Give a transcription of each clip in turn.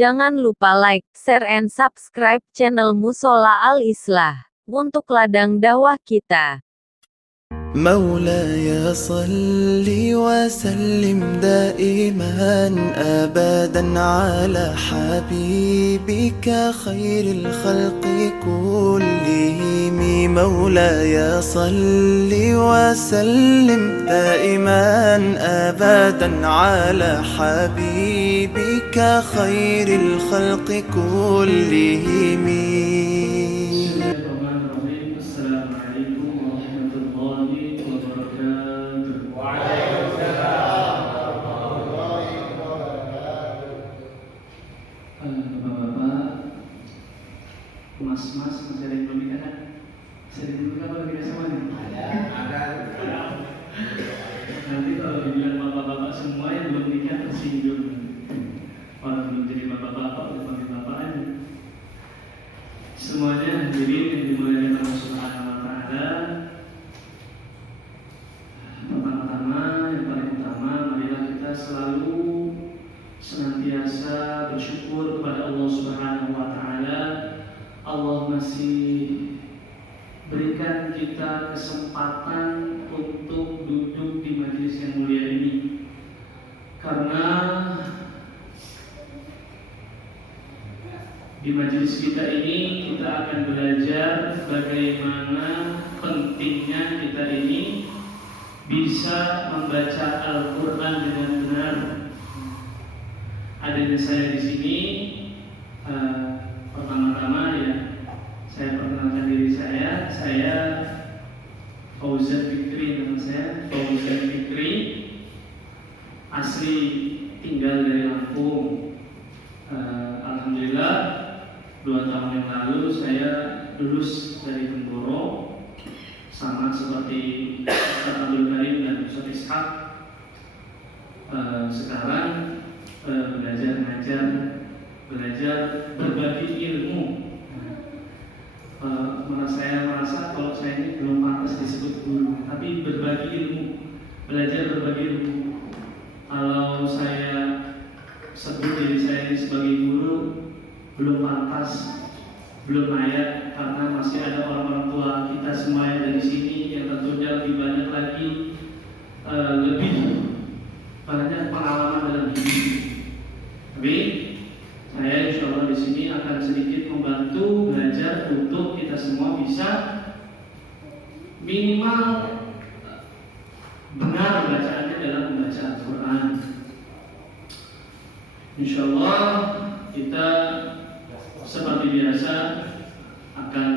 Jangan lupa like, share and subscribe channel Mushola Al Islah untuk ladang dakwah kita. مولاي صل وسلم دائما أبدا على حبيبك خير الخلق كلهم. مولاي صل وسلم دائما أبدا على حبيبك خير الخلق كلهم. Mas-mas masih ada yang belum nikah kan? Masih ada yang belum nikah apa nikah sama nih? Ada. Nanti kalau dibilang bapak-bapak semua yang belum nikah tersinggung. Orang belum jadi bapak-bapak udah panggil bapak aja. Semuanya hadirin yang dimuliakan Allah Subhanahu wa taala. Pertama-tama, yang paling utama, marilah kita selalu senantiasa bersyukur kepada Allah Subhanahu wa taala. Allah masih berikan kita kesempatan untuk duduk di majelis yang mulia ini, karena di majelis kita ini kita akan belajar bagaimana pentingnya kita ini bisa membaca Al-Quran dengan benar. Adanya saya di sini, pertama-tama ya saya perkenalkan diri saya Fauzan Fikri, nama saya Fauzan Fikri, asli tinggal dari Lampung. Alhamdulillah 2 tahun yang lalu saya lulus dari Temboro, sama seperti Ustaz Abdul Karim dan Ustaz Ishak. Sekarang belajar mengajar, belajar berbagi ilmu. Saya merasa kalau saya ini belum pantas disebut guru, tapi berbagi ilmu, belajar berbagi ilmu. Kalau saya sebut diri saya ini sebagai guru, belum pantas, belum layak, karena masih ada orang-orang tua kita semua yang dari sini yang tentunya lebih banyak lagi, lebih banyak pengalaman dalam hidup. Tapi saya insya Allah di sini akan sedikit membantu belajar untuk kita semua bisa minimal benar bacaannya dalam membaca Al-Quran. Insya Allah kita seperti biasa akan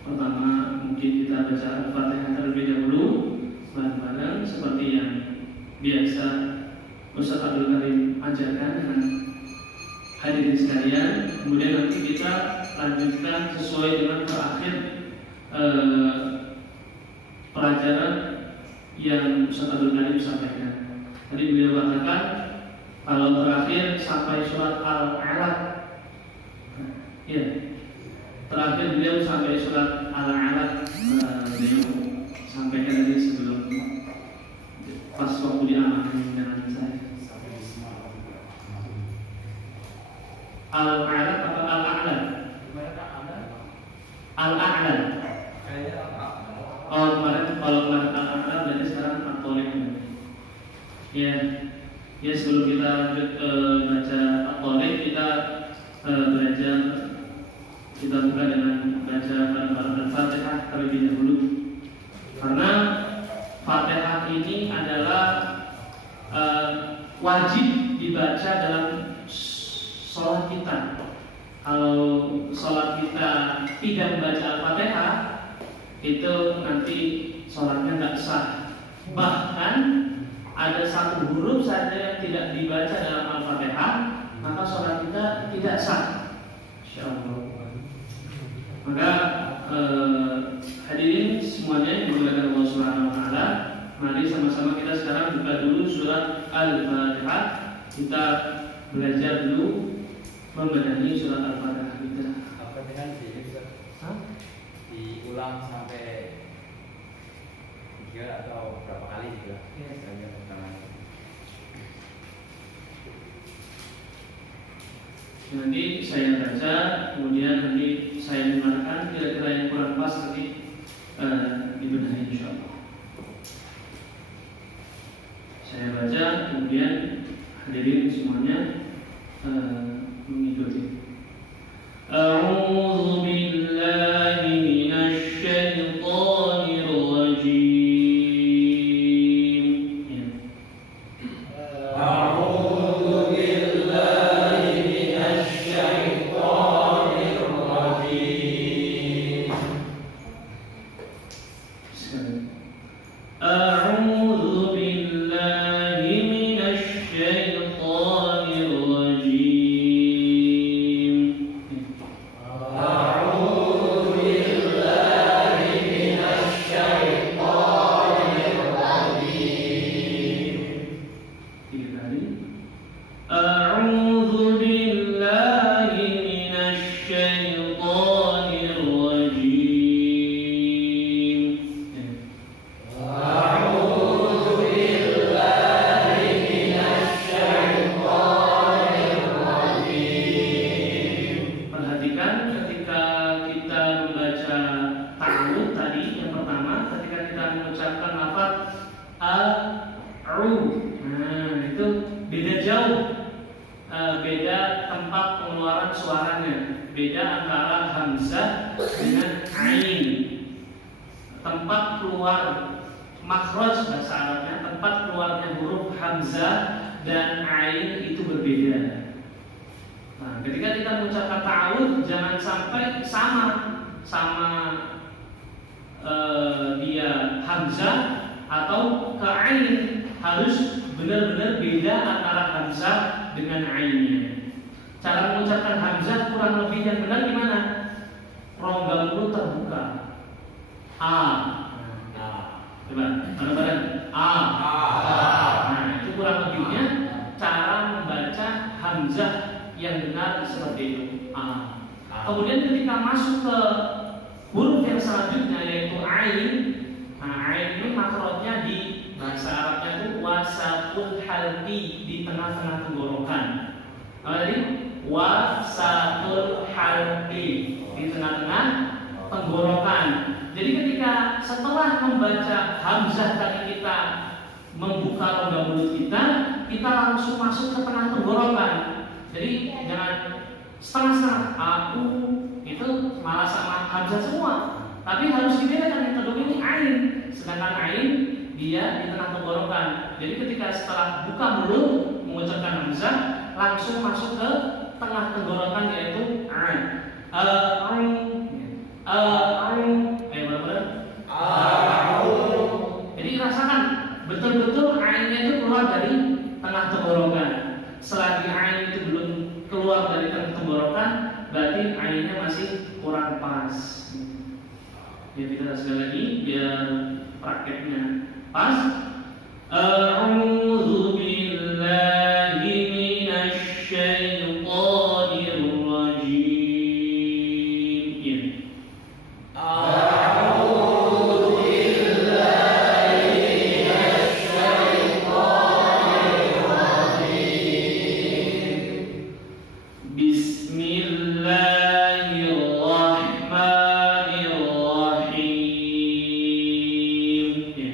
pertama mungkin kita baca Al-Fatihah terlebih dahulu bareng-bareng seperti yang biasa Ustaz Abdul Karim ajarkan dengan hadirin sekalian. Kemudian nanti kita lanjutkan sesuai dengan terakhir pelajaran yang Ustaz Abdul Karim sampaikan. Tadi beliau katakan kalau terakhir sampai surat Al-Alaq. Ya, terakhir beliau sampai surat Al-Alaq. Beliau sampaikan tadi sebelum pas waktu diamankan dengan saya. Al-A'la apa Al-A'la? Al-A'la. Oh kemarin kalau kemarin Al-A'la berarti sekarang At-Thariq. Ya, ya sebelum kita lanjut ke baca At-Thariq, kita belajar, kita buka dengan baca bareng-bareng Al-Fatihah terlebih dahulu. Karena Fatihah ini adalah wajib dibaca dalam sholat kita. Kalau sholat kita tidak membaca Al-Fatihah, itu nanti sholatnya nggak sah. Bahkan ada satu huruf saja yang tidak dibaca dalam Al-Fatihah, maka sholat kita tidak sah. Insyaallah. Maka hadirin semuanya yang dimuliakan Allah Subhanahu wa taala, mari sama-sama kita sekarang buka dulu surat Al-Fatihah. Kita belajar dulu membenahi surat Al-Fatihah kita. Al-Fatihah diulang sampai 3 atau berapa kali gitu? Ya. Nanti saya baca, kemudian nanti saya dengarkan, kira-kira yang kurang pas nanti dibenahi insyaallah. Saya baca, kemudian hadirin semuanya mengikuti. A'udzu billahi minasy syaithanir rajim. Ya. A'udzu billahi minasy syaithanir rajim. A'udzu billahi minasy syaithanir rajim. A'udzu billahi minasy syaithanir rajim. Tiga kali. A'udzu billahi minasy syaithanir rajim. A'udzu billahi minasy syaithanir rajim. Perhatikan ketika kita membaca ta'awudz tadi yang pertama, ketika kita mengucapkan lafaz a'u. Nah, itu beda jauh. Beda tempat pengeluaran suaranya. Beda antara hamzah dengan ain. Tempat keluar makhraj bahasa Arabnya, tempat keluarnya huruf hamzah dan ain itu berbeda. Nah, ketika kita mengucapkan ta'awudz jangan sampai sama dia hamzah atau ke ain, harus benar-benar beda antara hamzah dengan ainnya. Cara mengucapkan hamzah kurang lebih yang benar gimana? Rongga mulut terbuka. A. Coba, bareng-bareng. A. Nah, itu kurang lebihnya cara membaca hamzah yang benar seperti itu. A. Kemudian ketika masuk ke huruf yang selanjutnya yaitu ain. Nah, ain ini makhrajnya di bahasa Arabnya itu wasatul halqi, di tengah-tengah tenggorokan. Jadi wasatul halqi, di tengah-tengah tenggorokan. Jadi ketika setelah membaca hamzah tadi kita membuka rongga mulut kita langsung masuk ke tengah tenggorokan. Jadi jangan setengah-setengah. Aku itu malah sama hamzah semua. Tapi harus dibedakan, yang kedua ini ain. Sedangkan ain dia di tengah tenggorokan. Jadi ketika setelah buka mulut mengucapkan hamzah langsung masuk ke tengah tenggorokan yaitu ain. Jadi rasakan betul-betul ainnya itu keluar dari tengah tenggorokan. Selagi ain itu belum keluar dari tengah tenggorokan, berarti ainnya masih kurang pas. Ya, kita sekali lagi biar prakteknya pas. A'udzu billahi minasy syaithanir rajim. Ya. A'udzu billahi minasy syaithanir rajim. Bismillahirrahmanirrahim. Ya.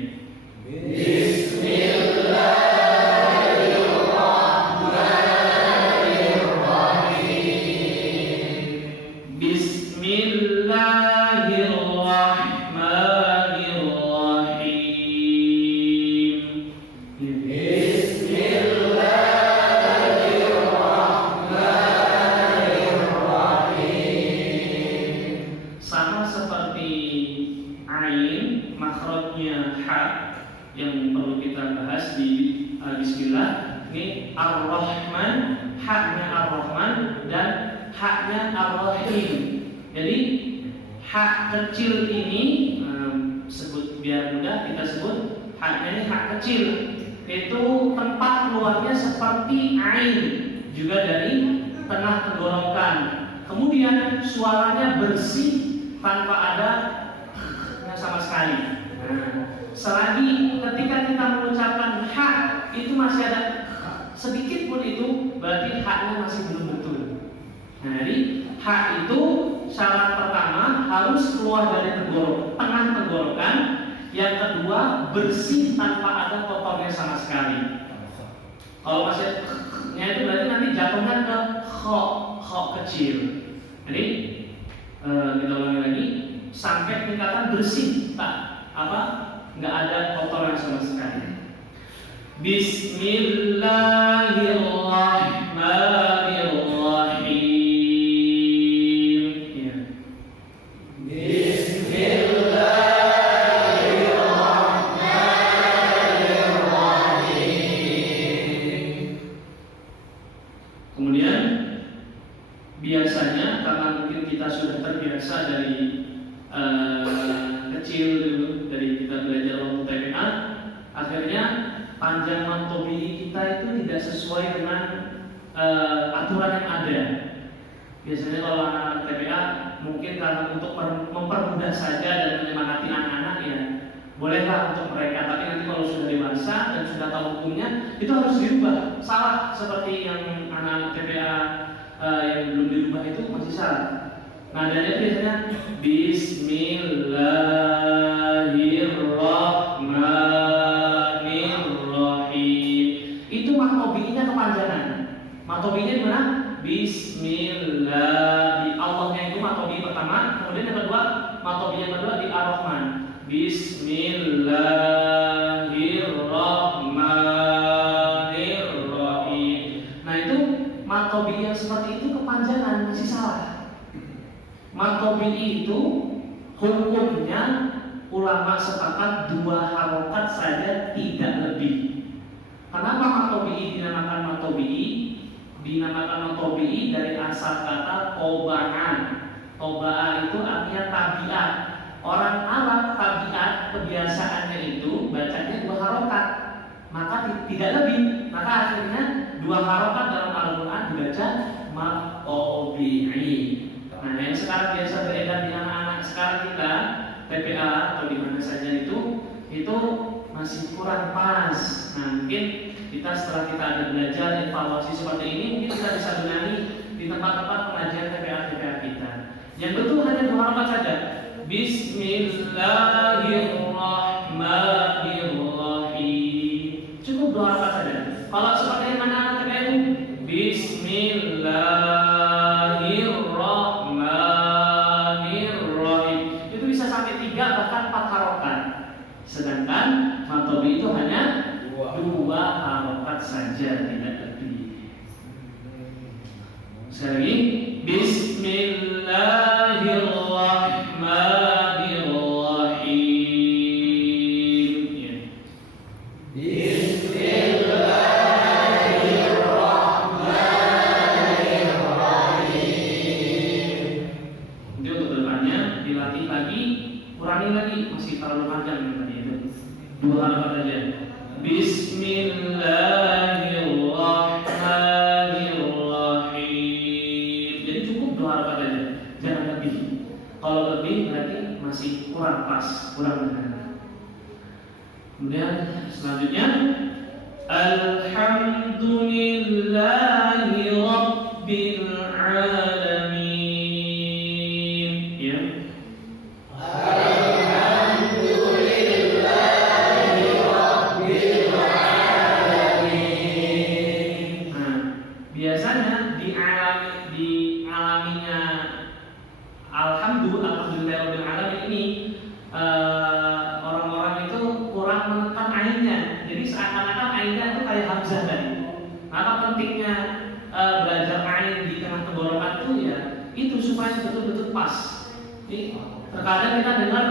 Sama seperti ain, makhrajnya ha yang perlu kita bahas di bismillah. Ini ar-Rahman, haknya ar-Rahman dan haknya ar-Rahim. Jadi hak kecil ini sebut biar mudah kita sebut haknya ini hak kecil. Itu tempat keluarnya seperti ain, juga dari tengah tenggorokan. Kemudian suaranya bersih tanpa ada sama sekali. Selagi ketika kita mengucapkan hak itu masih ada sedikit pun itu, berarti haknya masih belum betul. Nah, jadi H itu syarat pertama harus keluar dari tengah tenggorokan. Yang kedua bersih tanpa ada kotornya sama sekali. Kalau masih itu berarti nanti jatuhnya ke kho kecil. Jadi kita ulangi lagi sampai tingkatan bersih, nggak ada kotoran sama sekali. Bismillahirrahmanirrahim. Ya. Kemudian biasanya karena mungkin kita sudah terbiasa dari kecil dulu, dari kita belajar waktu TPA, akhirnya panjang mantobi kita itu tidak sesuai dengan aturan yang ada. Biasanya kalau anak-anak TPA mungkin karena untuk mempermudah saja dan menyemangati anak-anak ya bolehlah untuk mereka, tapi nanti kalau sudah dewasa dan sudah tahu hukumnya itu harus dirubah. Salah seperti yang anak TPA yang belum dirubah itu masih salah. Nadanya biasanya Bismillahirrahmanirrahim. Itu matobinya kepanjangan. Matobinya di mana? Bismillah. Di Allahnya itu matobi pertama, kemudian yang kedua matobi yang kedua di Ar-Rahman. Bismillahirrahmanirrahim. Nah itu matobi yang seperti itu kepanjangan masih salah. Matobi itu hukumnya ulama sepakat 2 harokat saja, tidak lebih. Kenapa matobi dinamakan matobi? Dinamakan matobi dari asal kata tobaan. Tobaan itu artinya tabiat. Orang Arab tabiat kebiasaannya itu bacanya 2 harokat, maka tidak lebih. Maka akhirnya 2 harokat dalam Al-Quran dibaca matobi'i. Nah, yang sekarang biasa beredar di anak-anak sekarang kita TPA atau di mana saja itu masih kurang pas. Nah, mungkin kita setelah kita ada belajar evaluasi seperti ini, mungkin kita bisa benahi di tempat-tempat pengajian TPA kita. Yang betul hanya 2 harokat saja. Bismillahirrahmanirrahim. Cukup 2 harokat saja. Kalau seperti yang anak-anak TPA itu Bismillahirrahmanirrahim. Itu bisa sampai 3 bahkan 4 harokat. Sedangkan matobi itu hanya 2 harokat saja, tidak lebih. Sekali lagi, Bismillahirrahmanirrahim. Ya. Nanti untuk depannya dilatih lagi, kurangi lagi, masih terlalu panjang tadi itu. 2 harokat saja. Bismillahirrahmanirrahim. Jadi cukup 2 harokat saja, jangan lebih. Kalau lebih berarti masih kurang pas, kurang benar. Kemudian selanjutnya Alhamdulillahi Rabbil Alamin. Ya. Biasanya di alaminya Alhamdulillahirabbil alamin ini orang-orang itu kurang menekan ainnya. Jadi seakan-akan ainnya itu kayak hamzah tadi. Maka pentingnya belajar ain di tengah tenggorokan itu ya itu supaya betul-betul pas. Jadi, terkadang kita dengar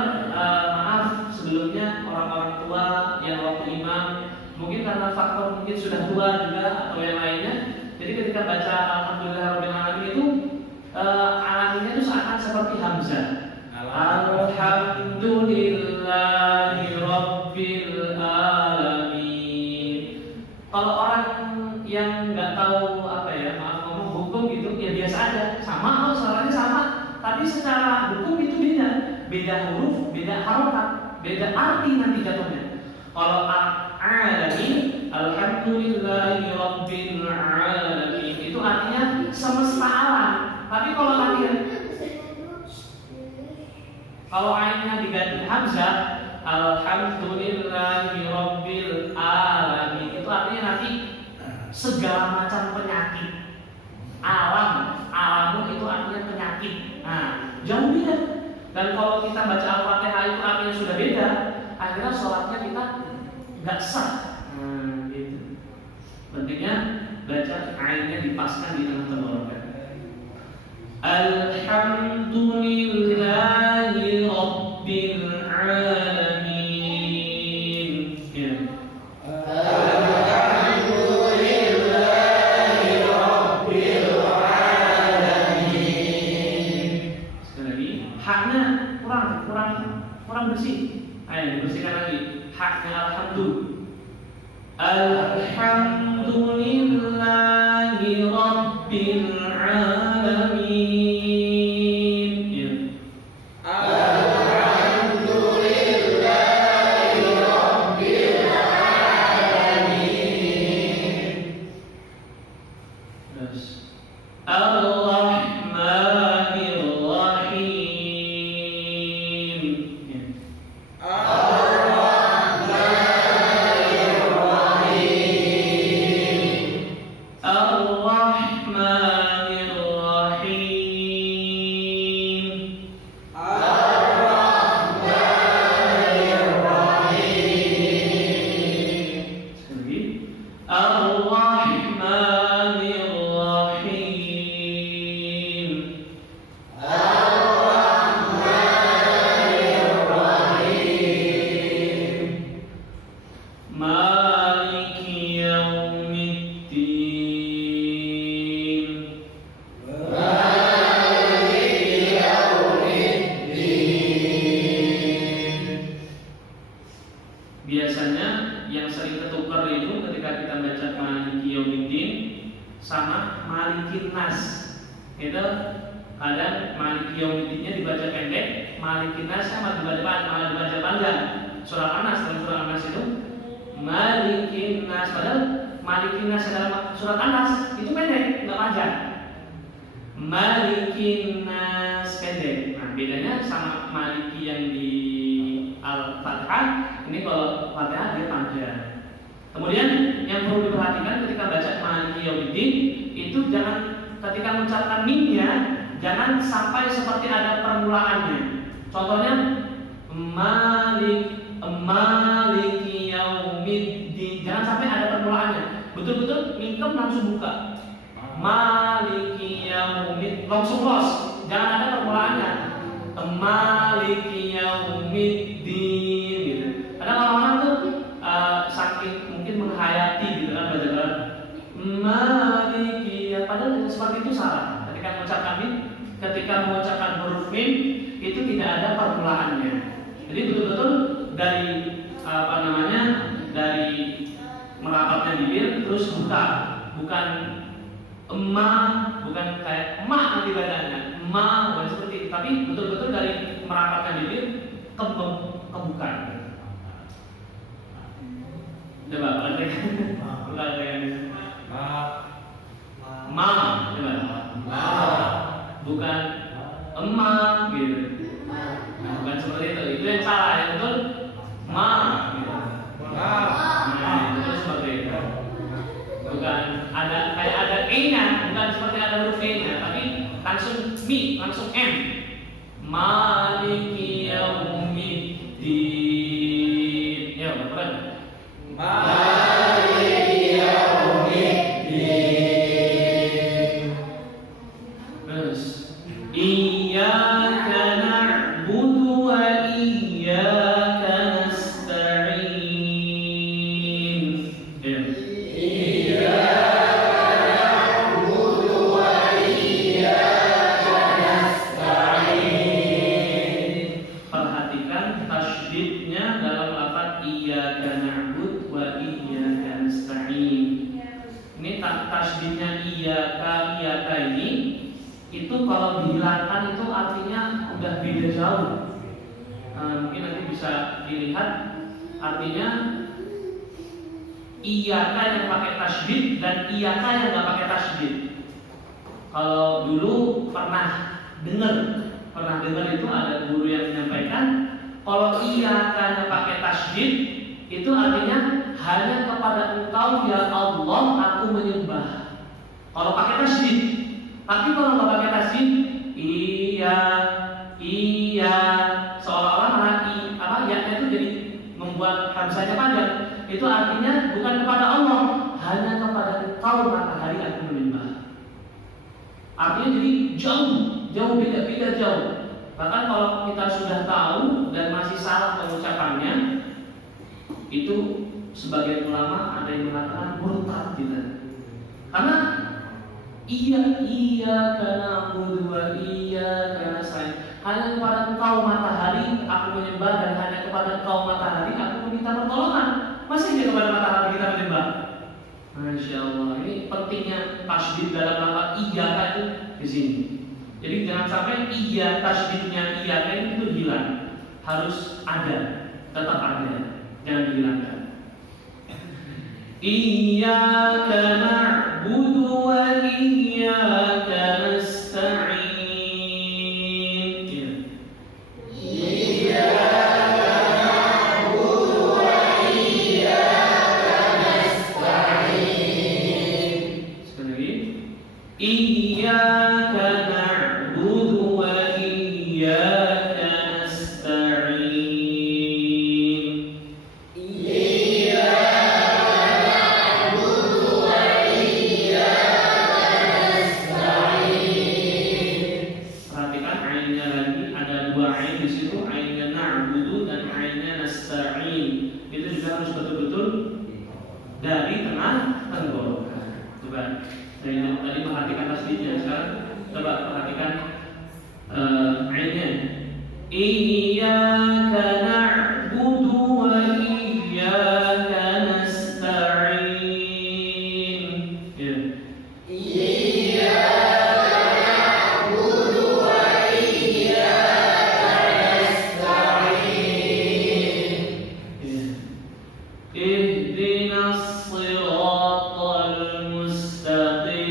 maaf sebelumnya orang-orang tua yang waktu imam mungkin karena faktor mungkin sudah tua juga atau yang lainnya. Jadi ketika baca Alhamdulillahirabbil alamin itu alaminnya itu seakan seperti hamzah. Alhamdulillahirabbil alamin. Kalau orang yang nggak tahu ngomong hukum gitu ya biasa aja, sama soalnya sama, tapi secara hukum itu beda huruf, beda harokat, beda arti nanti jatuhnya. Kalau alamin, alhamdulillahirabbil alamin itu artinya semesta alam. Tapi kalau tadi kalau ainnya diganti hamzah, alhamdulillahi rabbil alamin, itu artinya nanti segala macam penyakit. Alamun itu artinya penyakit. Nah, jauh beda. Dan kalau kita baca Al-Fatihah itu artinya sudah beda, akhirnya sholatnya kita nggak sah. Gitu. Pentingnya baca ainnya dipaskan di tengah tenggorokan. Alhamdulillahi rabbil alamin. Ya. Kurang bersih. Ayo dibersihkan lagi. Haknya alhamdulillahi rabbil alamin. Ya. Alhamdulillahi rabbil alamin. Terus Ar-Rahmanir Rahim. Ya. Ar-Rahmanir Rahim. Ar-Rahmanir Rahim. Sekali. Ar-Rahmanir Rahim. Ar-Rahmanir Rahim. Maliki Yaumiddin. Maliki Yaumiddin. Biasanya yang sering ketukar itu ketika kita baca Maliki Yaumiddin sama Malikin Nas. Itu kadang Maliki Yaumiddinnya dibaca pendek, Malikin Nasnya malah dibaca panjang. Surah An-Nas, dalam surah An-Nas itu Malikin Nas, padahal Malikin Nas dalam surat An-Nas itu pendek, nggak panjang. Malikin Nas pendek. Nah, bedanya sama Maliki yang di Al-Fatihah, ini kalau Fatihah dia panjang. Kemudian yang perlu diperhatikan ketika baca Maliki Yaumiddin itu jangan ketika mengucapkan mimnya jangan sampai seperti ada permulaannya. Contohnya Maliki Yaumiddin, jangan sampai ada permulaannya. Betul-betul mingkem langsung buka. Maliki Yaumiddin langsung los, jangan ada permulaannya. Maliki Yaumiddin gitu. Kadang orang-orang tuh saking mungkin menghayati gitu kan baca Maliki ya, padahal seperti itu salah. Ketika mengucapkan huruf mim itu tidak ada permulaannya. Jadi betul-betul dari dari merapatnya bibir terus buka, bukan bukan kayak emak nanti bacanya, bukan seperti itu, tapi betul-betul dari merapatnya bibir kebuka. Coba ada yang coba bukan emak gitu, bukan seperti itu yang salah, yang betul gitu. Nah itu seperti itu, bukan ada kayak ada e-nya, bukan seperti ada huruf e-nya, tapi langsung mi, langsung m. Maliki Yaumiddin. Ya, betul. Maliki Yaumiddin. Terus Iyyaka na'budu wa iyyaka nasta'in. Ya. Perhatikan tasydidnya dalam lafaz iyyaka na'budu wa iyyaka nasta'in. Ini tasydidnya iyyaka ini itu kalau dihilangkan itu artinya udah beda jauh. Mungkin nanti bisa dilihat artinya iyyaka yang pakai tasydid dan iyyaka yang nggak pakai tasydid. Kalau dulu pernah dengar itu ada guru yang menyampaikan kalau iya karena pakai tasydid itu artinya hanya kepada Engkau ya Allah aku menyembah. Kalau pakai tasydid. Tapi kalau nggak pakai tasydid, iya seolah-olah ya itu jadi membuat hamzahnya panjang. Itu artinya bukan kepada Allah, hanya kepada Engkau matahari aku menyembah. Artinya jadi jauh beda jauh. Bahkan kalau kita sudah tahu dan masih salah pengucapannya, itu sebagian ulama ada yang mengatakan murtad gitu. Karena iya karena wa iya karena saya hanya kepada Engkau matahari aku menyembah dan hanya kepada Engkau matahari aku meminta pertolongan. Masih dia kepada matahari kita menyembah. Masya Allah, ini pentingnya tasydid dalam lafaz iya kan di sini. Jadi jangan sampai iya tasydidnya iya kan itu hilang. Harus ada, tetap ada, jangan dihilangkan. Iyyaka na'budu wa iyyaka nasta'in. Iyyaka na'budu wa iyyaka nasta'in. Perhatikan ainnya lagi, ada dua ain di situ, ainnya na'budu dan ainnya nasta'in. Itu juga harus betul-betul dari tengah tenggorokan. Coba saya tadi perhatikan tasdidnya, sekarang coba perhatikan ainnya. Iyyaka na'budu wa iyyaka nasta'in. Ya. Ihdinas siratal mustaqim.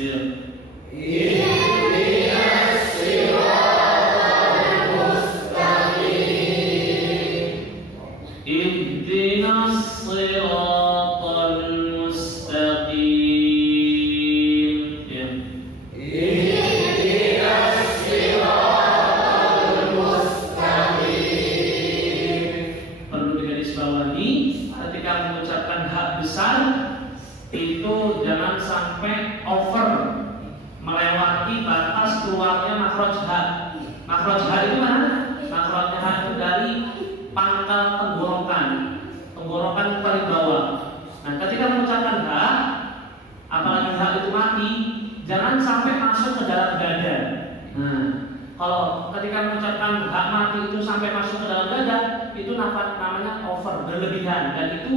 Ya. Ihdinas siratal mustaqim. Ya. Perlu digarisbawahi ketika mengucapkan hak besar itu jangan sampai over melewati batas keluarnya makhraj ha. Makhraj ha itu mana? Makhraj ha itu dari pangkal tenggorokan paling bawah. Nah, ketika mengucapkan ha, apalagi ha itu mati, jangan sampai masuk ke dalam dada. Nah, kalau ketika mengucapkan hak mati itu sampai masuk ke dalam dada, itu namanya over, berlebihan, dan itu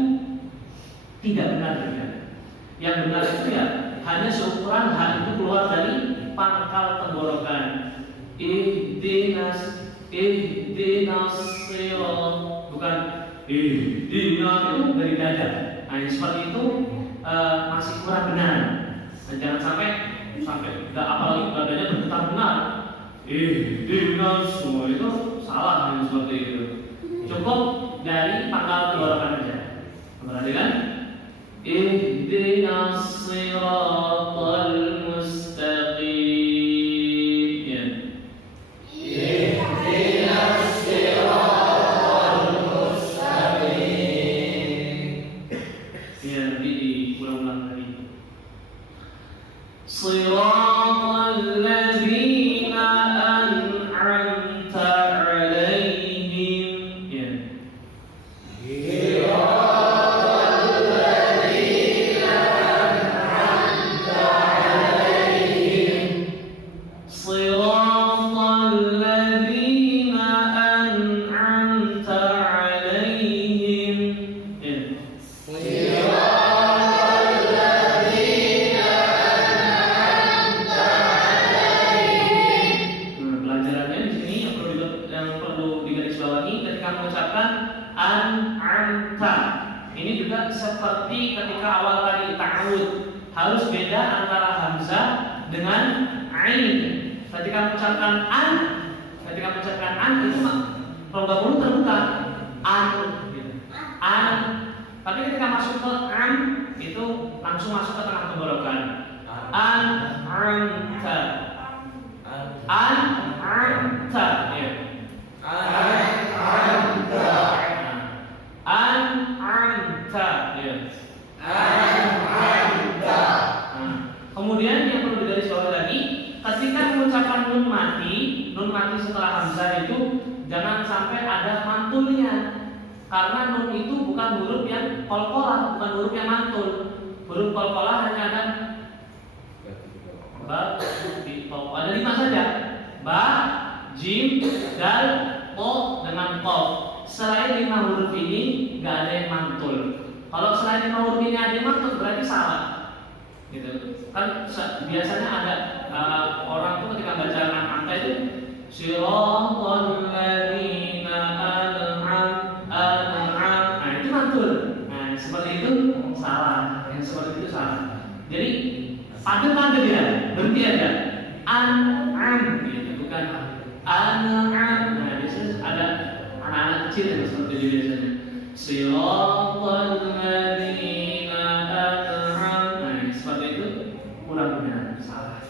tidak benar juga. Yang benar itu ya hanya seukuran hak itu keluar dari pangkal tenggorokan. Ihdinas sirat, bukan ihdinas itu dari dada. Nah, seperti itu masih kurang benar. Dan jangan sampai nggak apalagi dadanya bergetar benar. Ihdinas semua itu salah seperti itu. Cukup dari pangkal tenggorokan saja. Perhatikan. Ihdinas siratal mustaqim. Ya. Ihdinas siratal mustaqim. Ya, diulang-ulang tadi. Siratal ladzina an'amta 'alaihim. Ya. صراط الذين أنعمت عليهم. Pelajarannya di sini yang perlu digarisbawahi ketika mengucapkan an'amta. Ini juga seperti ketika awal tadi ta'awud. harus beda antara hamzah dengan ain. Ketika mengucapkan an itu rongga mulut terbuka, an, gitu. An. Tapi ketika masuk ke an itu langsung masuk ke tengah tenggorokan. An, anta, ya. Kemudian yang perlu digarisbawahi lagi, ketika mengucapkan nun mati setelah hamzah itu jangan sampai ada mantulnya, karena nun itu bukan huruf yang qalqalah, bukan huruf yang mantul. Huruf qalqalah hanya ada ba, ada 5 saja, ba, jim, dal, to dengan qaf. Selain 5 huruf ini nggak ada yang mantul. Kalau selain 5 huruf ini ada yang mantul berarti salah. Gitu. Kan biasanya ada orang tuh ketika baca angka itu siratal ladzina an'am, nah itu mantul. Nah seperti itu salah, yang seperti itu salah. Jadi padat aja dia, berhenti aja. An'am, gitu bukan an'am. Nah biasanya ada anak-anak kecil yang seperti itu biasanya. Siratal ladzina an'am, seperti itu kurang benar, salah.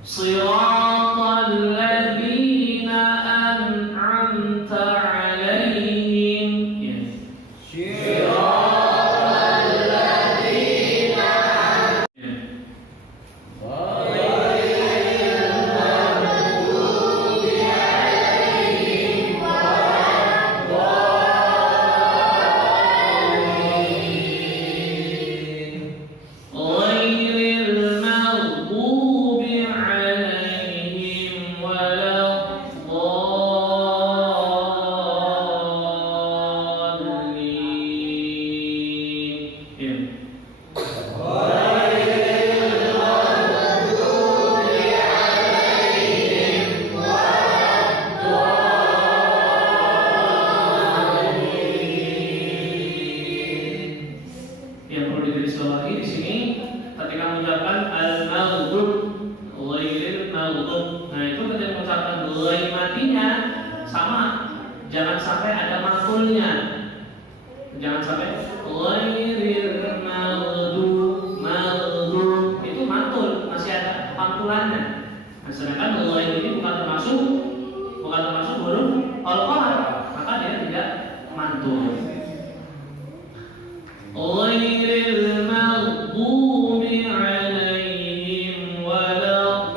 Siratal ladzina an'amta 'alaihim, ya. Siratal ladzina, ya. Yang perlu digarisbawahi di sini ketika mengucapkan al-maghdub, ghairil maghdub. Nah, itu ketika mengucapkan ghair matinya sama, jangan sampai ada mantulnya. Jangan sampai ghairil maghdub itu mantul, masih ada pantulannya. Nah, sedangkan ghair ini bukan termasuk huruf qalqalah, maka dia tidak mantul. Ghairil maghdubi 'alaihim waladdallin.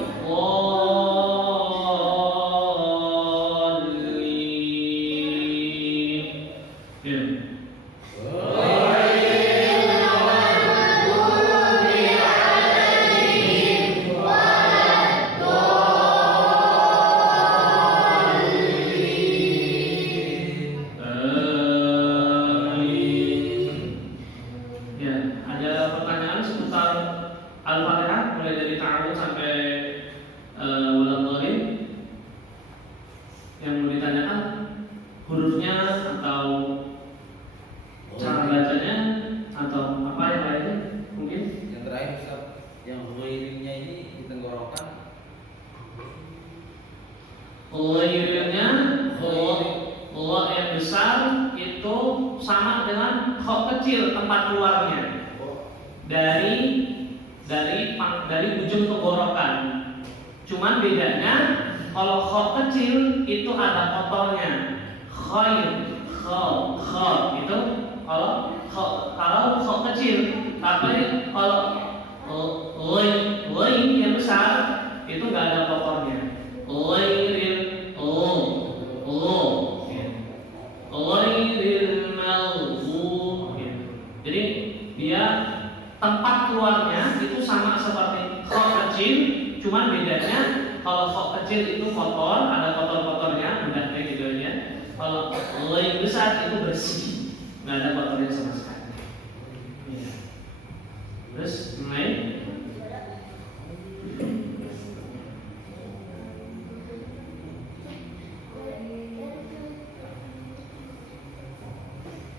Ya. Ada pertanyaan seputar Al-Fatihah mulai dari ta'awudz sampai waladdallin yang mau ditanyakan hurufnya atau cara bacanya atau apa yang lainnya mungkin? Yang terakhir Ustaz, yang ghairnya ini di tenggorokan. Ghairnya Allah yang besar itu sama dengan kha kecil tempat keluarnya dari ujung tenggorokan. Cuman bedanya kalau kha kecil itu ada kotornya. Khair, kha itu kalau kha kecil. Tapi kalau ghain yang besar itu nggak ada kotornya. Ghairil ghairil maghdub. Jadi dia tempat keluarnya itu sama seperti kha kecil, cuman bedanya kalau kha kecil itu kotor, ada kotor-kotornya, udah kayak gitu aja. Kalau ghain besar itu bersih, nggak ada kotornya sama sekali. Ya. Terus lain.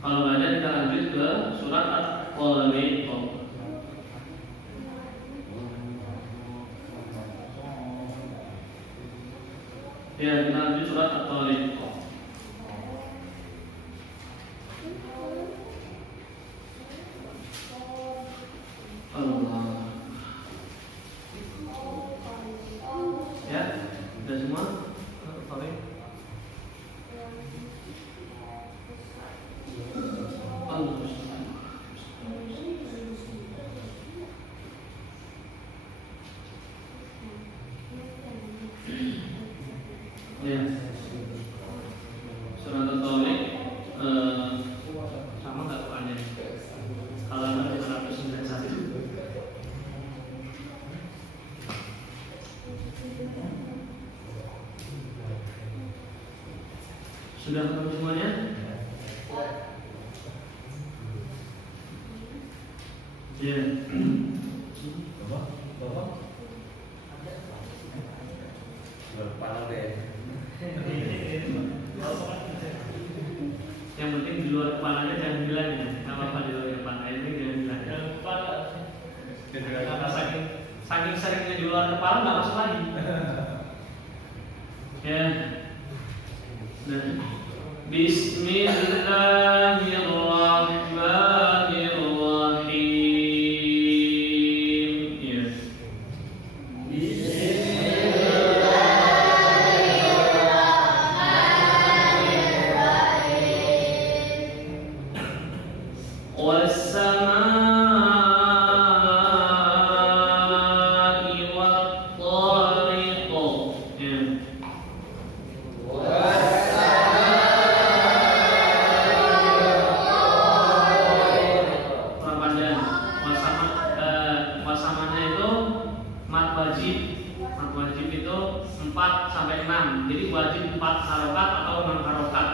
Kalau nggak ada kita lanjut ke surat Al-Qalam. Ya, kita lanjut surat At-Tariq. Allah. Ya, sudah semua? At-Tariq. Allah. Ya. Surat At-Tariq sama nggak Qurannya? Halaman 191. Sudah ketemu semuanya? Ya. Yang penting di luar kepalanya jangan bilang ya. Apa-apa di luar kepala ini jangan bilang. Karena saking seringnya di luar kepala nggak masuk lagi. Ya. Nah. Bismillahirrahmanirrahim. Ya. Was-samaa'i wat-tariq. Ya. Kurang panjang. Wasamanya itu mat wajib. Mat wajib itu 4 sampai 6. Jadi wajib 4 harokat atau 6 harokat.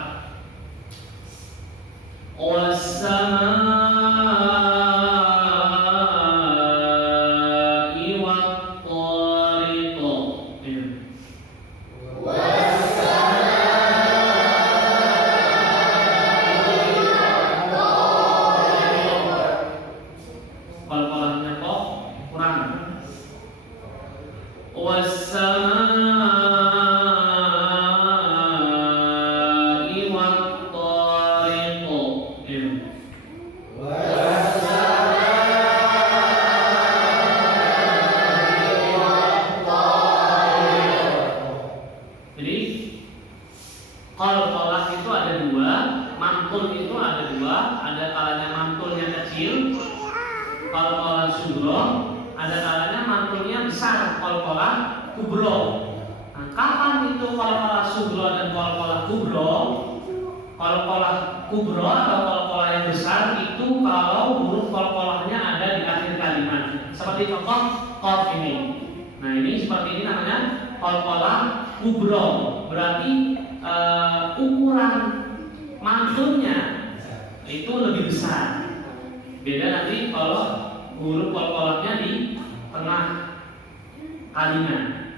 Was-samaa'i wat-tariq. Ya. Kol-kolahnya kok kurang. Was-samaa'i wat-tariq. Ya. Jadi kol-kolah itu ada 2, mantul itu ada 2. Ada kalanya mantulnya kecil, kol-kolah sugro. Ada kalanya mantulnya besar, kol-kolah kubro. Nah, kapan itu kol-kolah sugro dan kol-kolah kubro? Kol-kolah kubro atau kol-kolah yang besar itu kalau huruf kol-kolahnya ada di akhir kalimat. Seperti contoh kof ini. Nah, ini seperti ini namanya kol-kolah kubro. Berarti ukuran mantulnya itu lebih besar. Beda nanti kalau huruf kol-kolahnya di tengah kalimat.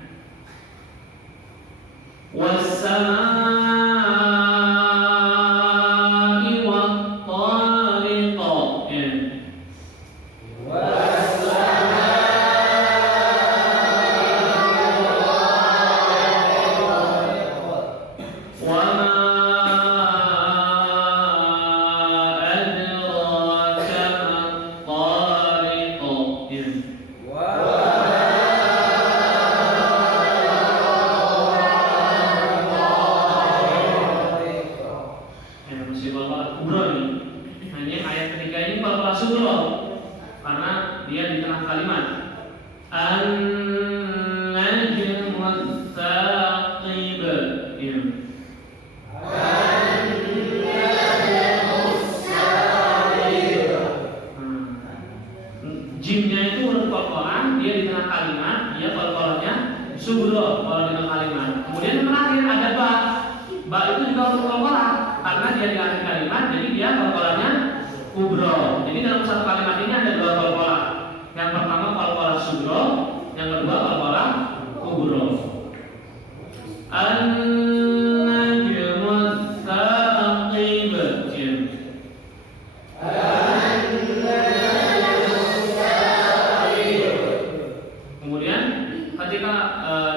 Was-samaa'i wat-tariq. Ya. Wa ma adraka mat-tariq. Ya. Ya, masih kol-kolah kubro nih. Nah, ini ayat ketiga ini kol-kolah sugro karena dia di tengah kalimat. An-najmu ats-tsaqib. Ya. Jimnya itu huruf kol-kolah, dia di tengah kalimat, dia kol-kolahnya sugro kalau di tengah kalimat. Kemudian yang terakhir ada ba. Ba itu juga huruf kol-kolah karena dia di akhir kalimat, jadi dia kol-kolahnya kubro. Jadi dalam satu kalimat ini ada 2 kol-kolah. Yang pertama kol-kolah sugro, yang kedua kol-kolah kubro. An-najmu ats-tsaqib. Ya. Kemudian ketika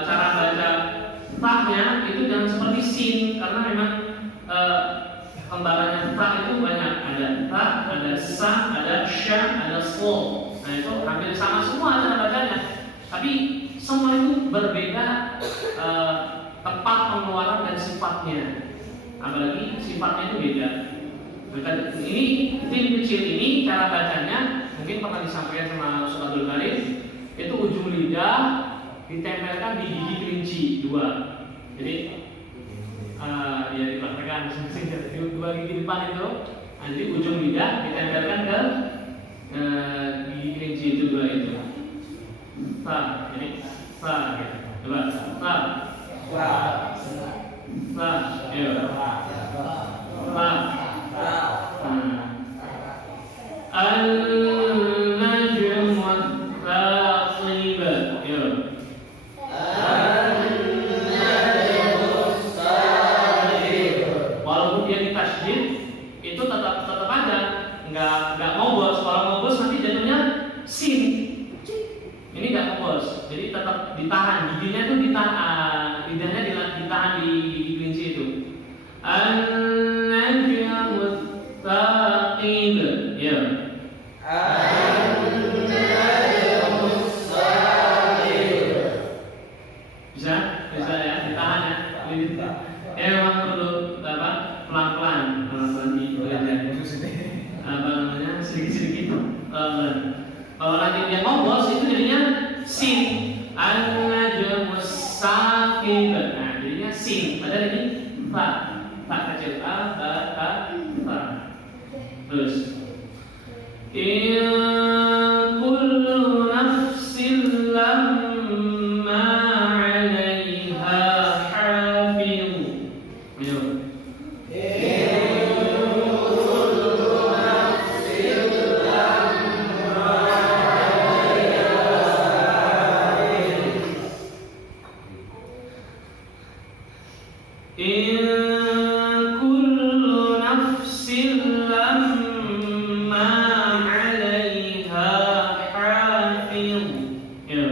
cara baca fa-nya itu sin karena memang kembarannya ta itu banyak, ada ta, ada sa, ada sya, ada so. Nah itu hampir sama semua cara bacanya, tapi semua itu berbeda tempat pengeluaran dan sifatnya, apalagi sifatnya itu beda. Ini kecil ini cara bacanya mungkin pernah disampaikan sama Ustaz Abdul Karim, itu ujung lidah ditempelkan di gigi kelinci dua. Jadi ya dipraktekkan dua gigi depan itu, nanti ujung lidah ditempelkan ke gigi kelinci itu dua itu. Fa, jadi fa, gitu. Coba fa, fa, ayo, fa. Al-najm wa-thaqib. Ya. Walaupun dia ditasydid, itu tetap ada, nggak ngobos. Kalau ngobos nanti jatuhnya sin. Ini nggak ngobos, jadi tetap ditahan. Giginya itu ditahan, lidahnya ditahan di gigi kelinci itu. Al-najm wa-thaqib. Ya. Bisa ya, ditahan ya. Memang perlu pelan-pelan di belajar. Sedikit-sedikit. Kalau nanti dia ngobos itu jadinya sin. An-najm was-saqib. Nah, jadinya sin. Padahal ini fa. Fa kecil a, ba, ta, fa. Terus in kullu nafsin lamma 'alaiha hafiz. Ayo. In kullu nafsin lamma 'alaiha hafiz. Ya.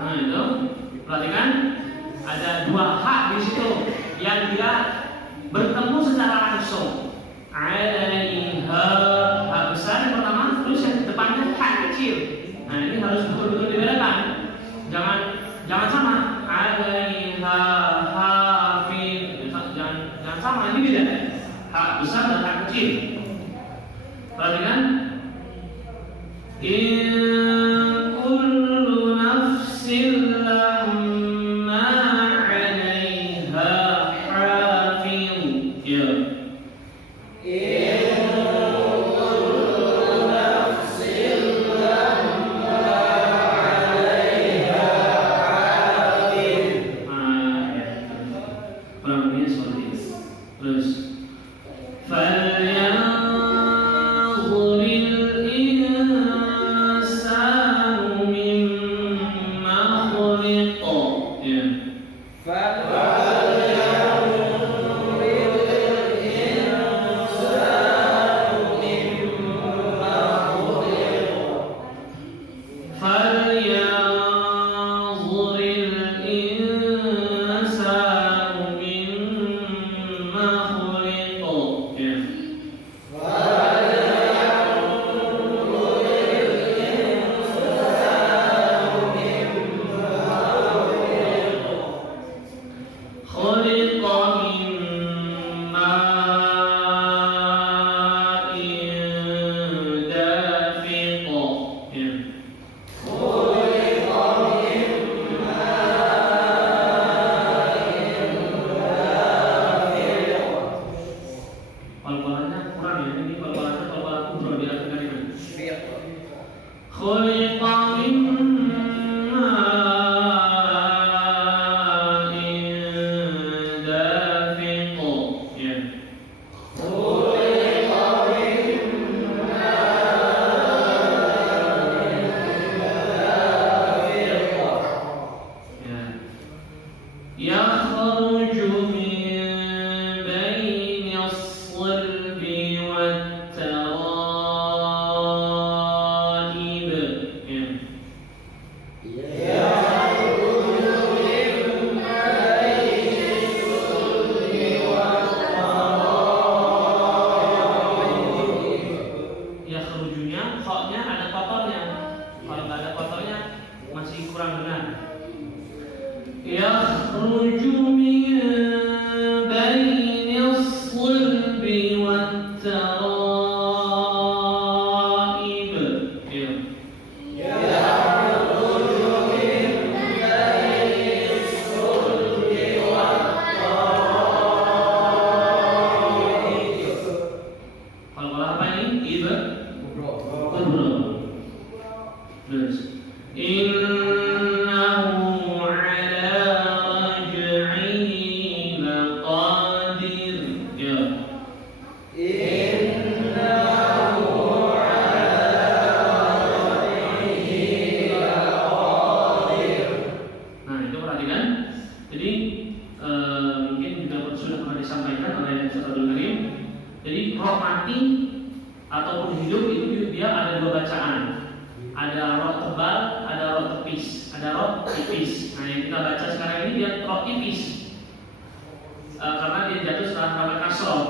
Nah itu, perhatikan ada dua hak di situ yang dia bertemu secara langsung. 'Alaiha, hak besar yang pertama, terus yang depannya hak kecil. Nah ini harus betul-betul dibedakan. Jangan sama. 'Alaiha hafiz. Jangan sama, ini beda. Hak besar dan hak kecil. Perhatikan. In kullu nafsin lamma 'alaiha hafiz. Ya. Kurang lebihnya seperti itu. Terus falyanzuril insanu mimma khuliqa. Ya. falyanzuril insanu mimma khuliqa. Ya. Khuliqa min ma'in dafiq. Ya. Pal-palannya kurang ya, ini pal-palannya pal-palan kubro diartikan ini. Khuliqa min ma'in dafiq. Ya. Yakhruju min baini as-sulbi wat-tara'ib. الترائب. Ya. Kalau apa ini? Iba. Kubro. Terus. Innahu ala raj'ihi laqadir. Ya. Nah, itu perhatikan. Jadi mungkin juga sudah pernah disampaikan oleh Ustaz Abdul Karim. Jadi roh mati ataupun hidup itu dia ada dua bacaan. Ada roh tebal, ada roh tipis, ada roh tipis. Nah, yang kita baca sekarang ini dia roh tipis. Karena dia jatuh setelah kata kasroh.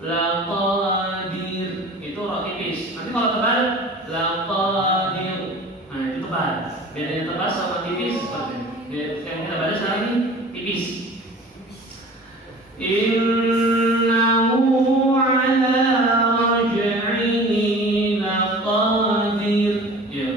Laqadir itu roh tipis. Nanti kalau tebal laqadir. Nah, itu tebal. Bedanya tebal sama tipis seperti ini. Yang kita baca sekarang ini tipis. Innahu ala raj'ihi laqadir. Ya.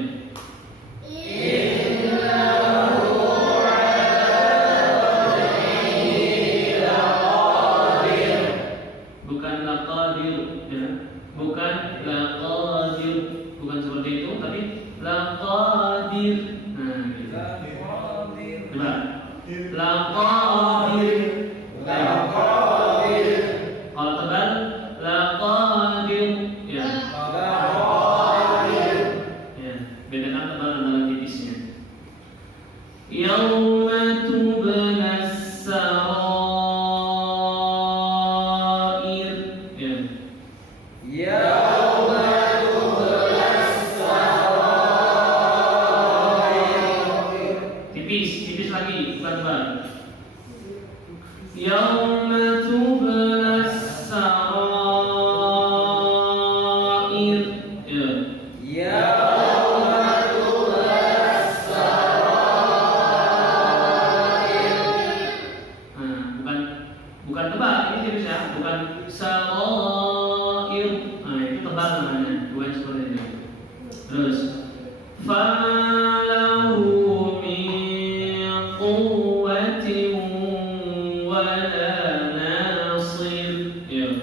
Bukan laqadir, ya. Bukan laqadir, bukan seperti itu, tapi laqadir. Nah, gitu. Coba. Laqadir. Kalau tebal laqadir. Ya. Ya, bedakan tebal antara tipisnya. Yauma tublas sarair. Ya. Tipis lagi, bukan tebal. Yauma tublas sarair. Ya. Bukan tebal, ini tipis ya, bukan sarair. Nah, itu tebal namanya, bukan seperti itu. Terus fama lahu min quwwatin wala nasir. Ya.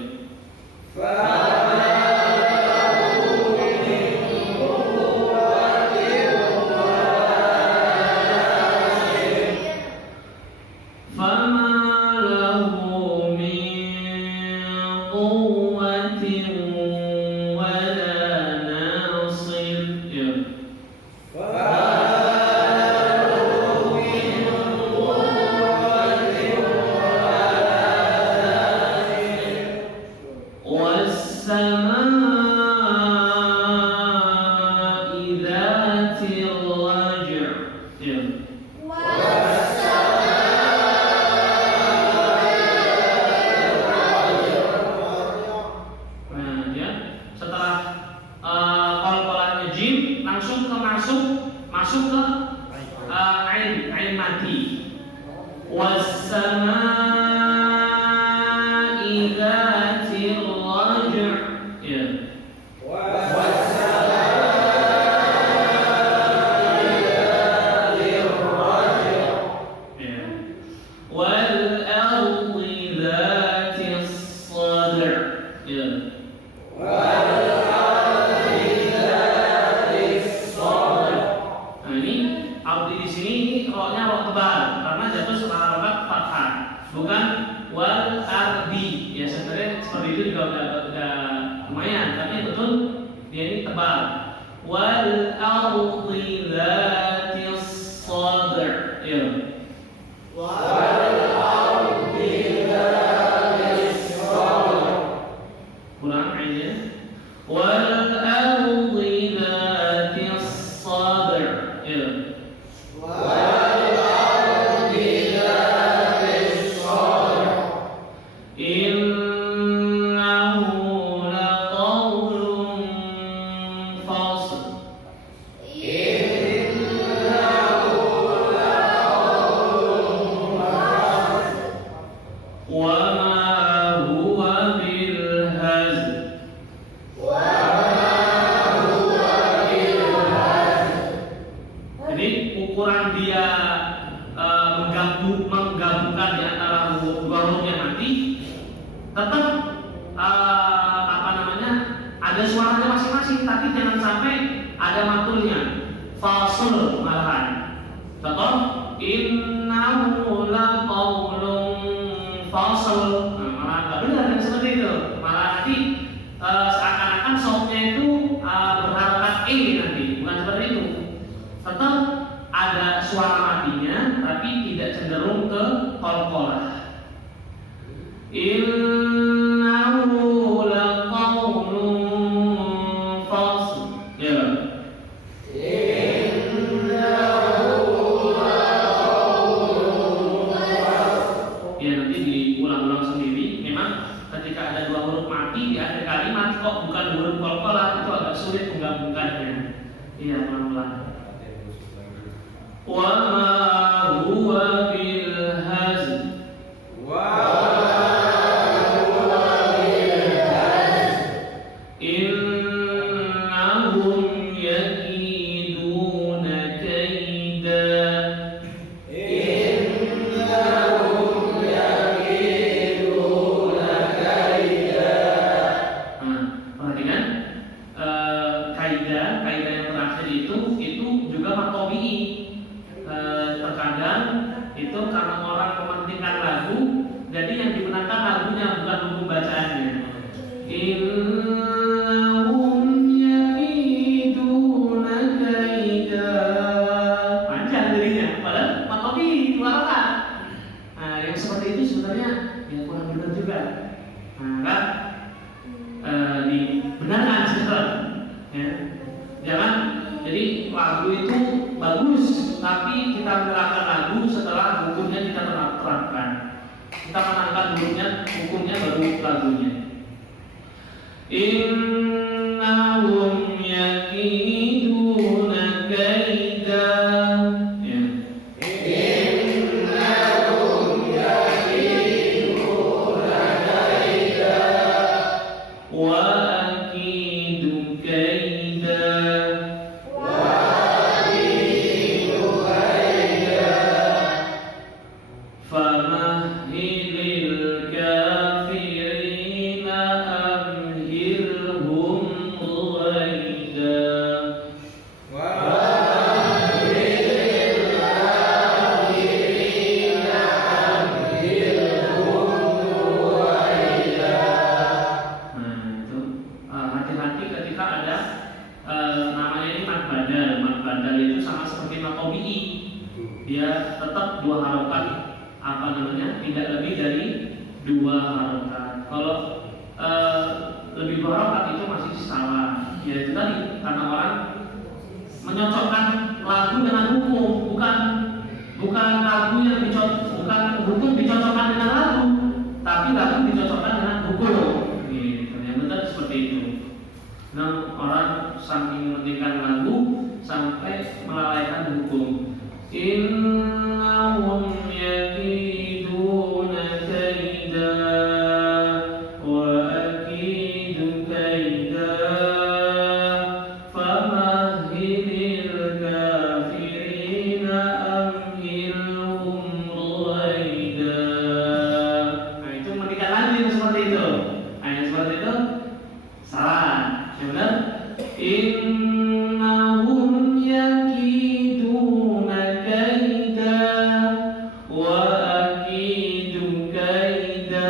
Fama lahu min quwwatin wala nasir. Ya. والسماء ذات الرجع. Ya. Nah, ya. Setelah kol-kolannya jim langsung ke masuk ke ain mati. Was-sama'i dzatir raj'. Ya. Ya. Wal ardi dzatis sadr. Ya. Nah, ini arti di sini rohnya roh tebal karena jatuh setelah rokat fathah, bukan wal ardi. Ya, sebenarnya seperti itu juga udah lumayan, tapi betul dia ini tebal. Wal ardi dzatis sadr. Ya. Ulang aja. Wal ardi dzatis sadr. Ya. Innahu laqawlun fasl. ada suaranya masing-masing, tapi jangan sampai ada matulnya. Fasl malahan. Contoh, innahu laqaulun fasl. Nah, malah nggak benar yang seperti itu. Malah nanti seakan-akan softnya itu berharokat e nanti, bukan seperti itu. Tetap ada suara matinya, tapi tidak cenderung ke qalqalah. Innahu laqaulun fasl. Ya. Ya, nanti diulang-ulang sendiri. Memang ketika ada dua huruf mati di akhir kalimat kok bukan huruf qalqalah, itu agak sulit menggabungkannya. Iya, pelan-pelan. Wa ma huwa bil hazl. Innahum yakiduna kaida. Perhatikan kaidah yang terakhir itu juga matobi'i. Terkadang itu karena orang mementingkan lagu, jadi yang dimenangkan lagunya bukan hukum bacaannya. Innahum yakiduna kaida. Panjang dirinya, padahal matobi'i dikeluarkan. Nah, yang seperti itu sebenarnya yang kurang benar juga. Nah, kan dibenarkan sekarang, ya. Jangan jadi lagu itu bagus, tapi kita menerapkan lagu setelah hukumnya kita terapkan. Kita menangkan hukumnya baru lagunya. Innahum yakiduna kaida. Ya. Wa akidu kaida. Famahilil kafirina amhilhum ghaida. Hati-hati ketika ada namanya ini mad badal. Mad badal itu sama seperti matobi'i. Dia tetap dua harokat, tidak lebih dari dua harokat. Kalau lebih dua harokat itu masih salah. Ya itu tadi, karena orang menyocokkan lagu dengan hukum, bukan lagu yang bukan hukum dicocokkan dengan lagu, tapi lagu dicocokkan dengan hukum. Gitu. Yang benar seperti itu. Nah, orang saking mementingkan lagu sampai melalaikan hukum. Innahum yakiduna kaida wa akidu kaida famahilil kafirina amhilhum ruwaida. Nah, itu mementingkan lagu yang seperti itu. Nah, yang seperti itu salah. Yang benar innahum yakiduna kaida wa akidu kaida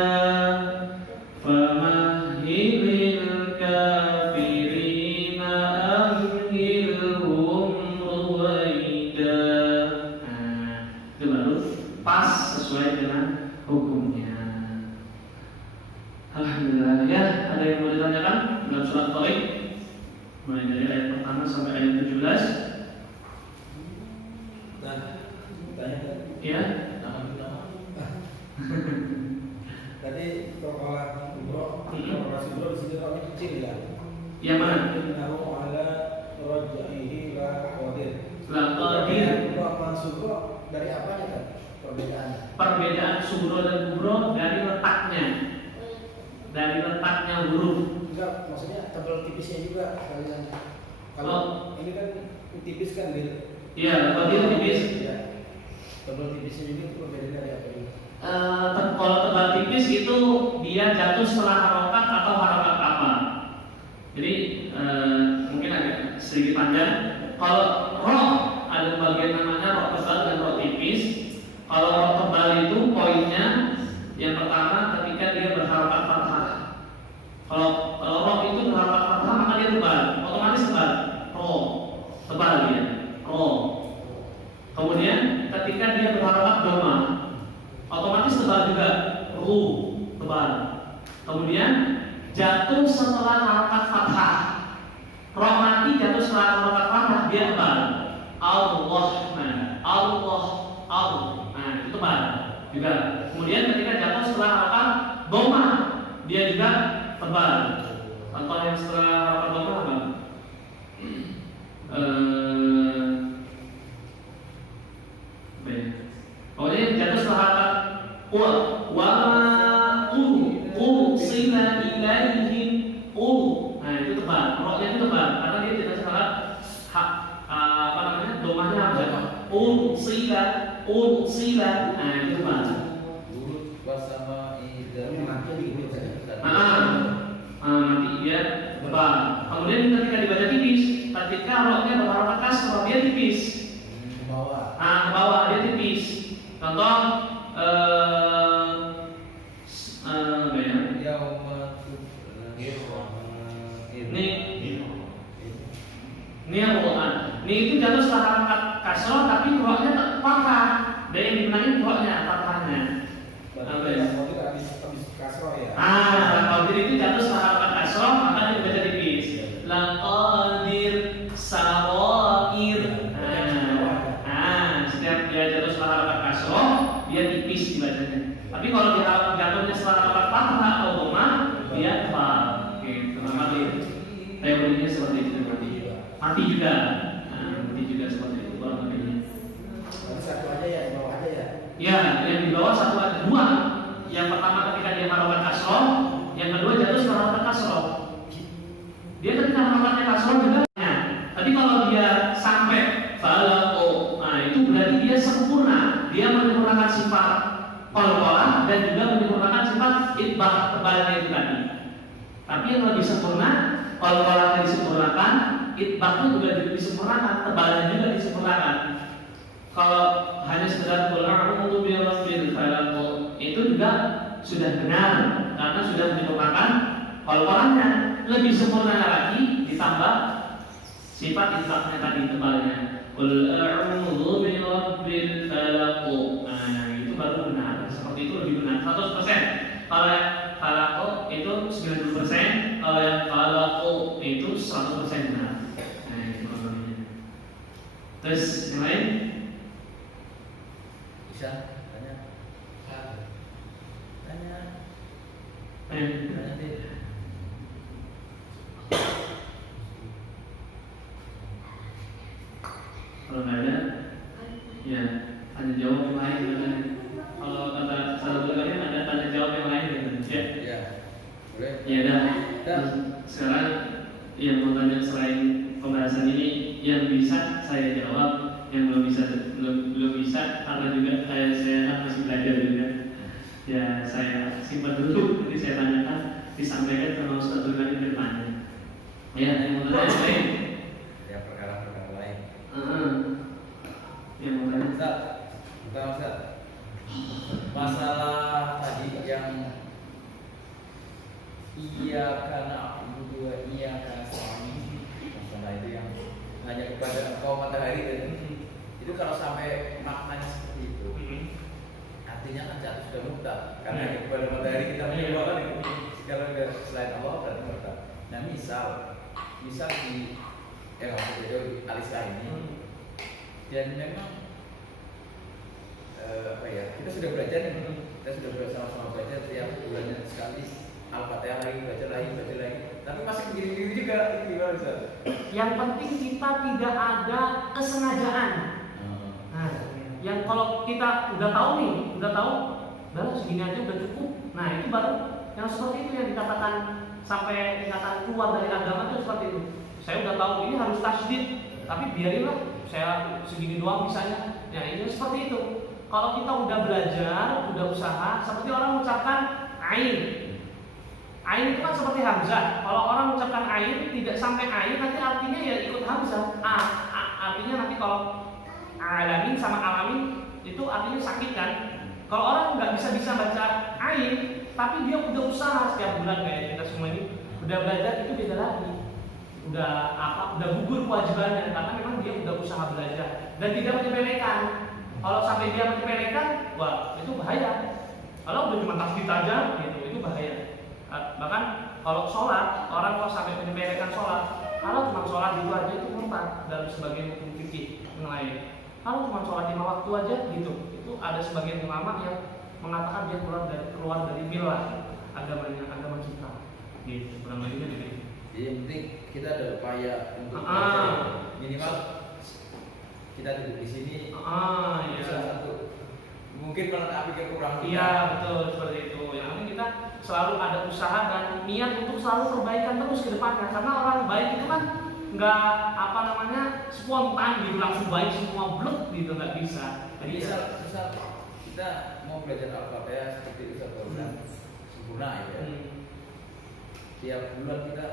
famahilil kafirina amhilhum ruwaida. Nah, itu baru pas sesuai dengan hukumnya. Alhamdulillah. Ya, ada yang mau ditanyakan dalam surat Tharik? Mulai dari ayat pertama sampai ayat 17. Nah, tanya kan? Ya. Nama. Tadi prokolah kubro di sini orangnya kecil ya. Yang mana? Innahu ala rajaihi la qadir. La qadir. Kubro sama subro dari apanya kan? Perbedaannya. Perbedaan subro dan kubro dari letaknya. Dari letaknya huruf. Enggak, maksudnya tebal tipisnya juga kalian. Kalau ini kan tipis kan gitu. Iya, qadir tipis. Iya. Tebal tipisnya juga itu perbedaannya dari apa ini? Kalau tebal tipis itu dia jatuh setelah harokat atau harokat apa. Jadi panjang. Kalau roh ada bagian namanya roh tebal dan roh tipis. Kalau roh tebal itu poinnya yang pertama ketika dia berharokat fathah. Kalau roh itu berharokat fathah maka dia tebal, otomatis tebal. Roh tebal dia, roh. Kemudian ketika dia berharokat dhamma, otomatis tebal juga, tebal. Kemudian jatuh setelah harokat fathah. Roh mati jatuh setelah harokat fathah dia tebal. Allah. Nah, itu tebal juga. Kemudian ketika jatuh setelah harokat dhamma, dia juga tebal. Contoh yang setelah harokat dhamma apa? Pokoknya jatuh setelah harokat ursila ilaihim nah itu tebal, rohnya itu tebal karena dia tidak secara domahnya hamzah. Ursila nah itu tebal. Bersama Nanti dia tebal. Kemudian ketika dibaca tipis, ketika rohnya berharokat kasroh dia tipis. Ke bawah. Ke bawah dia tipis. Contoh ini itu jatuh setelah harokat kasroh tapi rohnya fathah. Dan yang dimenangin rohnya fathahnya. Kalau itu jatuh setelah harokat kasroh maka dia dibaca tipis. Laqadir sawair. Setiap dia jatuh setelah harokat kasroh dia tipis dibacanya. Tapi kalau dia jatuhnya setelah harokat fathah atau dhamma dia tebal. Gitu. Maka teorinya seperti itu mati juga. Mati juga seperti itu kurang lebihnya. Satu aja ya, di bawah aja ya. Ya, yang di bawah satu ada dua. Yang pertama ketika dia harokat kasroh, yang kedua jatuh setelah harokat kasroh. Dia ketika harokatnya kasroh juga. Tapi kalau dia sampai falaqo, nah itu berarti dia sempurna. Dia menyempurnakan sifat qalqalah dan juga menyempurnakan sifat itbaq tebalnya itu tadi. Tapi yang lebih sempurna, qalqalahnya disempurnakan, itbaqnya juga disempurnakan, tebalnya juga disempurnakan. Kalau hanya sekedar qul a'udzu birabbil falaq itu juga sudah benar karena sudah menyempurnakan qalqalahnya. Lebih sempurna lagi ditambah sifat itbaqnya tadi tebalnya. Qul a'udzu birabbil falaq. Nah, itu baru benar. Seperti itu lebih benar 100%. Kalau yang falaq itu 90%, kalau yang falaq itu 100% benar. Nah, itu namanya. Terus yang lain? Bisa tanya. Kalau nggak ada, ya tanya jawab yang lain gitu. Kalau kata salah satu kalian ada tanya jawab yang lain gitu. Ya, boleh. Ya dah. Dah. Sekarang yang mau tanya selain pembahasan ini, yang bisa saya jawab, yang belum bisa karena juga saya kan masih belajar juga. Ya saya simpan dulu, nanti saya tanyakan, disampaikan sama Ustaz Zulkarnain ke depannya. Ya, yang mau tanya yang lain. Ya, perkara-perkara lain. Yang mau tanya. Ustaz, masalah tadi yang iya karena abudu wa iya karena suami, masalah itu yang hanya kepada engkau matahari dan itu kalau sampai maknanya seperti itu, artinya kan jatuh sudah mutlak karena hanya kepada matahari kita menyembahkan itu. Kalau selain Allah berarti mutlak. Nah misal di yang aku jadi Alisa ini dan memang kita sudah belajar nih, kita sudah bersama-sama belajar tiap bulannya sekali Al-Fatihah lagi, baca lagi, tapi masih begini-begini juga, itu gimana Ustaz? Yang penting kita tidak ada kesengajaan. Nah, yang kalau kita udah tahu, udah segini aja udah cukup. Nah itu baru yang seperti itu yang dikatakan sampai dikatakan keluar dari agama itu seperti itu. Saya udah tahu ini harus tasydid, tapi biarinlah saya segini doang misalnya. Ya ini seperti itu. Kalau kita udah belajar, udah usaha, seperti orang mengucapkan ain. Ain itu kan seperti hamzah. Kalau orang mengucapkan ain tidak sampai ain, nanti artinya ya ikut hamzah. Artinya nanti kalau alamin sama alamin itu artinya sakit kan. Kalau orang nggak bisa baca ain, tapi dia udah usaha setiap bulan kayak kita semua ini udah belajar, itu beda lagi. Udah gugur kewajibannya karena memang dia udah usaha belajar dan tidak menyepelekan. Kalau sampai dia menyepelekan, wah itu bahaya. Kalau udah cuma tasbih aja gitu, itu bahaya. Bahkan kalau sholat, orang kalau sampai menyepelekan sholat, kalau cuma sholat itu aja itu murtad dalam sebagian hukum fikih yang lain. Kalau cuma sholat 5 waktu aja gitu, itu ada sebagian ulama yang mengatakan dia keluar dari milah agama kita. Gitu, kurang lebihnya begitu. Jadi yang penting kita ada upaya untuk minimal kita duduk di sini. Iya. Satu mungkin melengkapi kekurangan kita. Iya betul seperti itu. Yang penting kita selalu ada usaha dan niat untuk selalu perbaikan terus ke depannya. Karena orang baik itu kan nggak spontan gitu langsung baik semua blek gitu, nggak bisa. Jadi misal kita mau belajar Al-Fatihah seperti Ustaz Fauzan sempurna ya. Tiap bulan kita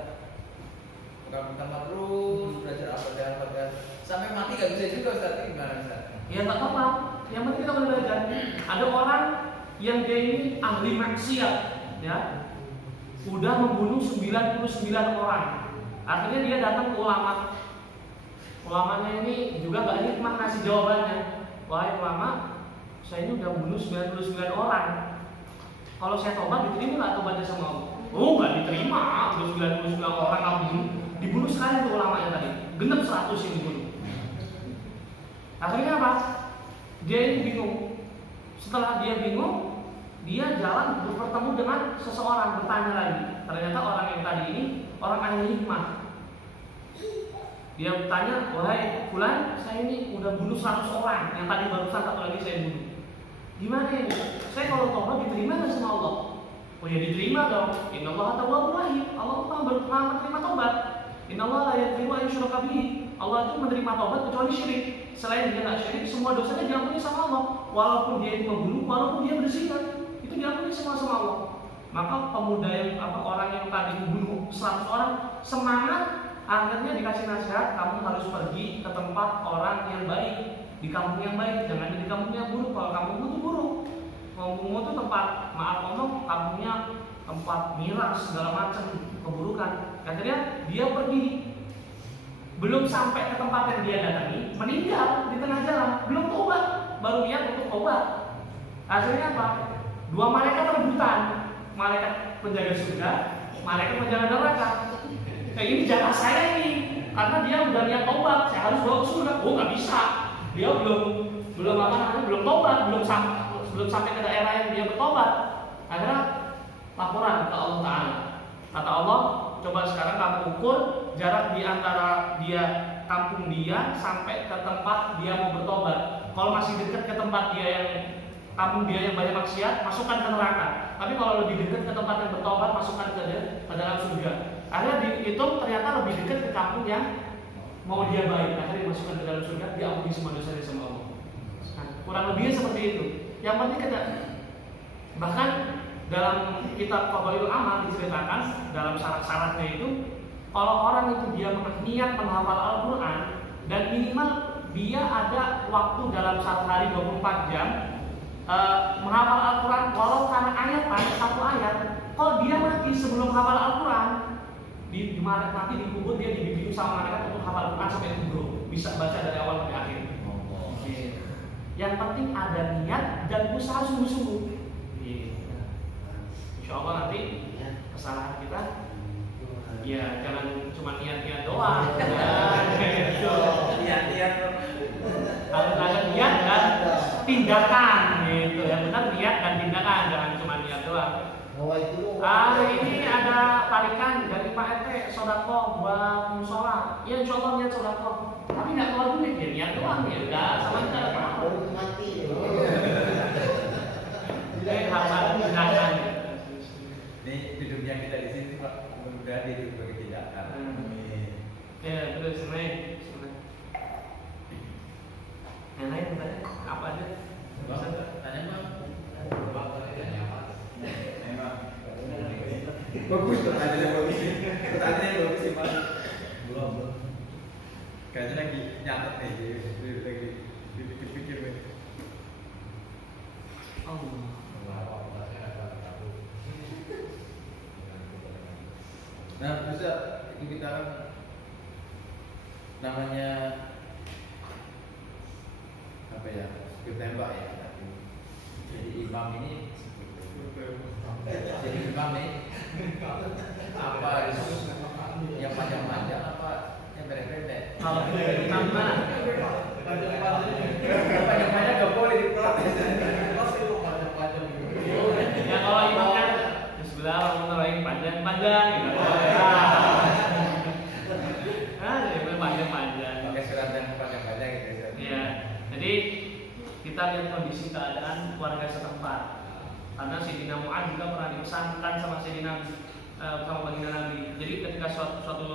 pertama terus belajar Al-Fatihah sampai mati nggak bisa juga Ustaz, gimana Ustaz? Ya nggak apa-apa, yang penting kita belajar. Ada orang yang dia ini ahli maksiat, ya, udah membunuh 99 orang. Akhirnya dia datang ke ulama. Ulamanya ini juga nggak hikmah ngasih jawabannya. Wahai ulama, saya ini udah bunuh 99 orang. Kalau saya tobat diterima nggak tobatnya sama Allah? Oh nggak diterima, udah 99 orang kamu bunuh. Dibunuh sekali tuh ulamanya tadi, genep 100 yang dibunuh. Akhirnya apa? Dia ini bingung. Setelah dia bingung, dia jalan bertemu dengan seseorang, bertanya lagi. Ternyata orang yang tadi ini orang ahli hikmah. Dia bertanya, wahai fulan, saya ini udah bunuh 100 orang. Yang tadi barusan satu lagi saya bunuh. Gimana ini? Saya kalau tobat diterima nggak sama Allah? Oh ya diterima dong. Innallaha tawwabur rahim. Allah itu menerima tobat. Innallaha la yaghfiru an yushraka bihi. Allah itu menerima tobat kecuali syirik. Selain dia nggak syirik, semua dosanya diampuni sama Allah. Walaupun dia itu membunuh, walaupun dia berzina, itu diampuni semua sama Allah. Maka pemuda yang orang yang tadi membunuh 100 orang semangat, akhirnya dikasih nasihat, kamu harus pergi ke tempat orang yang baik, di kampung yang baik, jangan di kampung yang buruk. Kalau kampung itu buruk, kampungmu itu tempat, maaf ngomong, kampungnya tempat miras segala macam keburukan. Akhirnya dia pergi, belum sampai ke tempat yang dia datangi, meninggal di tengah jalan, belum tobat, baru niat untuk tobat. Akhirnya apa? 2 malaikat rebutan, malaikat penjaga surga, malaikat penjaga neraka. Kayak ini jatah saya ini, karena dia udah niat tobat, saya harus bawa ke surga. Oh nggak bisa, dia belum tobat, belum sampai ke daerah yang dia bertobat. Akhirnya laporan ke Allah Taala. Kata Allah, coba sekarang kamu ukur jarak di antara kampung dia sampai ke tempat dia mau bertobat. Kalau masih dekat ke tempat dia yang kampung dia yang banyak maksiat, masukkan ke neraka. Tapi kalau lebih dekat ke tempat yang bertobat, masukkan ke dalam surga. Akhirnya dihitung ternyata lebih dekat ke kampung yang mau dia baik. Akhirnya dimasukkan ke dalam surga, diampuni semua dosanya sama Allah. Nah, kurang lebihnya seperti itu. Yang penting kita bahkan dalam kitab Fadhailul Amal diceritakan dalam syarat-syaratnya itu, kalau orang itu dia niat menghafal Al-Quran dan minimal dia ada waktu dalam satu hari 24 jam menghafal Al-Quran, walau karena ayatan satu ayat, kalau dia mati sebelum hafal Al-Quran, mati dikubur, dia dibimbing sama mereka untuk hafal Al-Quran sampai kubur, bisa baca dari awal sampai akhir. Yang penting ada niat dan usaha sungguh-sungguh. Insya Allah nanti kesalahan kita ya jangan cuma niat-niat doang. Niat-niat harus ada niat dan tindakan gitu ya. Benar, niat dan tindakan, jangan cuma niat doang. Hari ini ada tarikan dari Pak RT sodako buat musola. Ya insya Allah niat sodako, tapi nggak keluar duit ya, niat doang ya udah sama kita ada apa. Harus ada tindakan. Ini hidupnya kita di sini Pak, mudah-mudahan itu sebagai tindakan. Ya betul sebenarnya. Yang lain tanya apa aja? Tanya Bang. Memang. Bagus pertanyaannya bagus. Pertanyaannya bagus sih Mas. Belum. Kayaknya lagi nyatet nih, lagi dipikir-pikir nih. Nah, bisa itu kita kan namanya apa ya? Skill tembak ya. Jadi imam ini jadi imam nih apa harus yang panjang-panjang apa yang pendek-pendek? Kalau imam mana? Panjang-panjang gak boleh diprotes. Ya kalau imam kan Bismillahirrahmanirrahim panjang-panjang gitu. Jadi panjang-panjang. Pakai surat yang panjang-panjang gitu. Iya. Jadi kita lihat kondisi keadaan warga setempat. Karena Sayyidina Mu'adz juga pernah dipesankan sama sama baginda Nabi. Jadi ketika suatu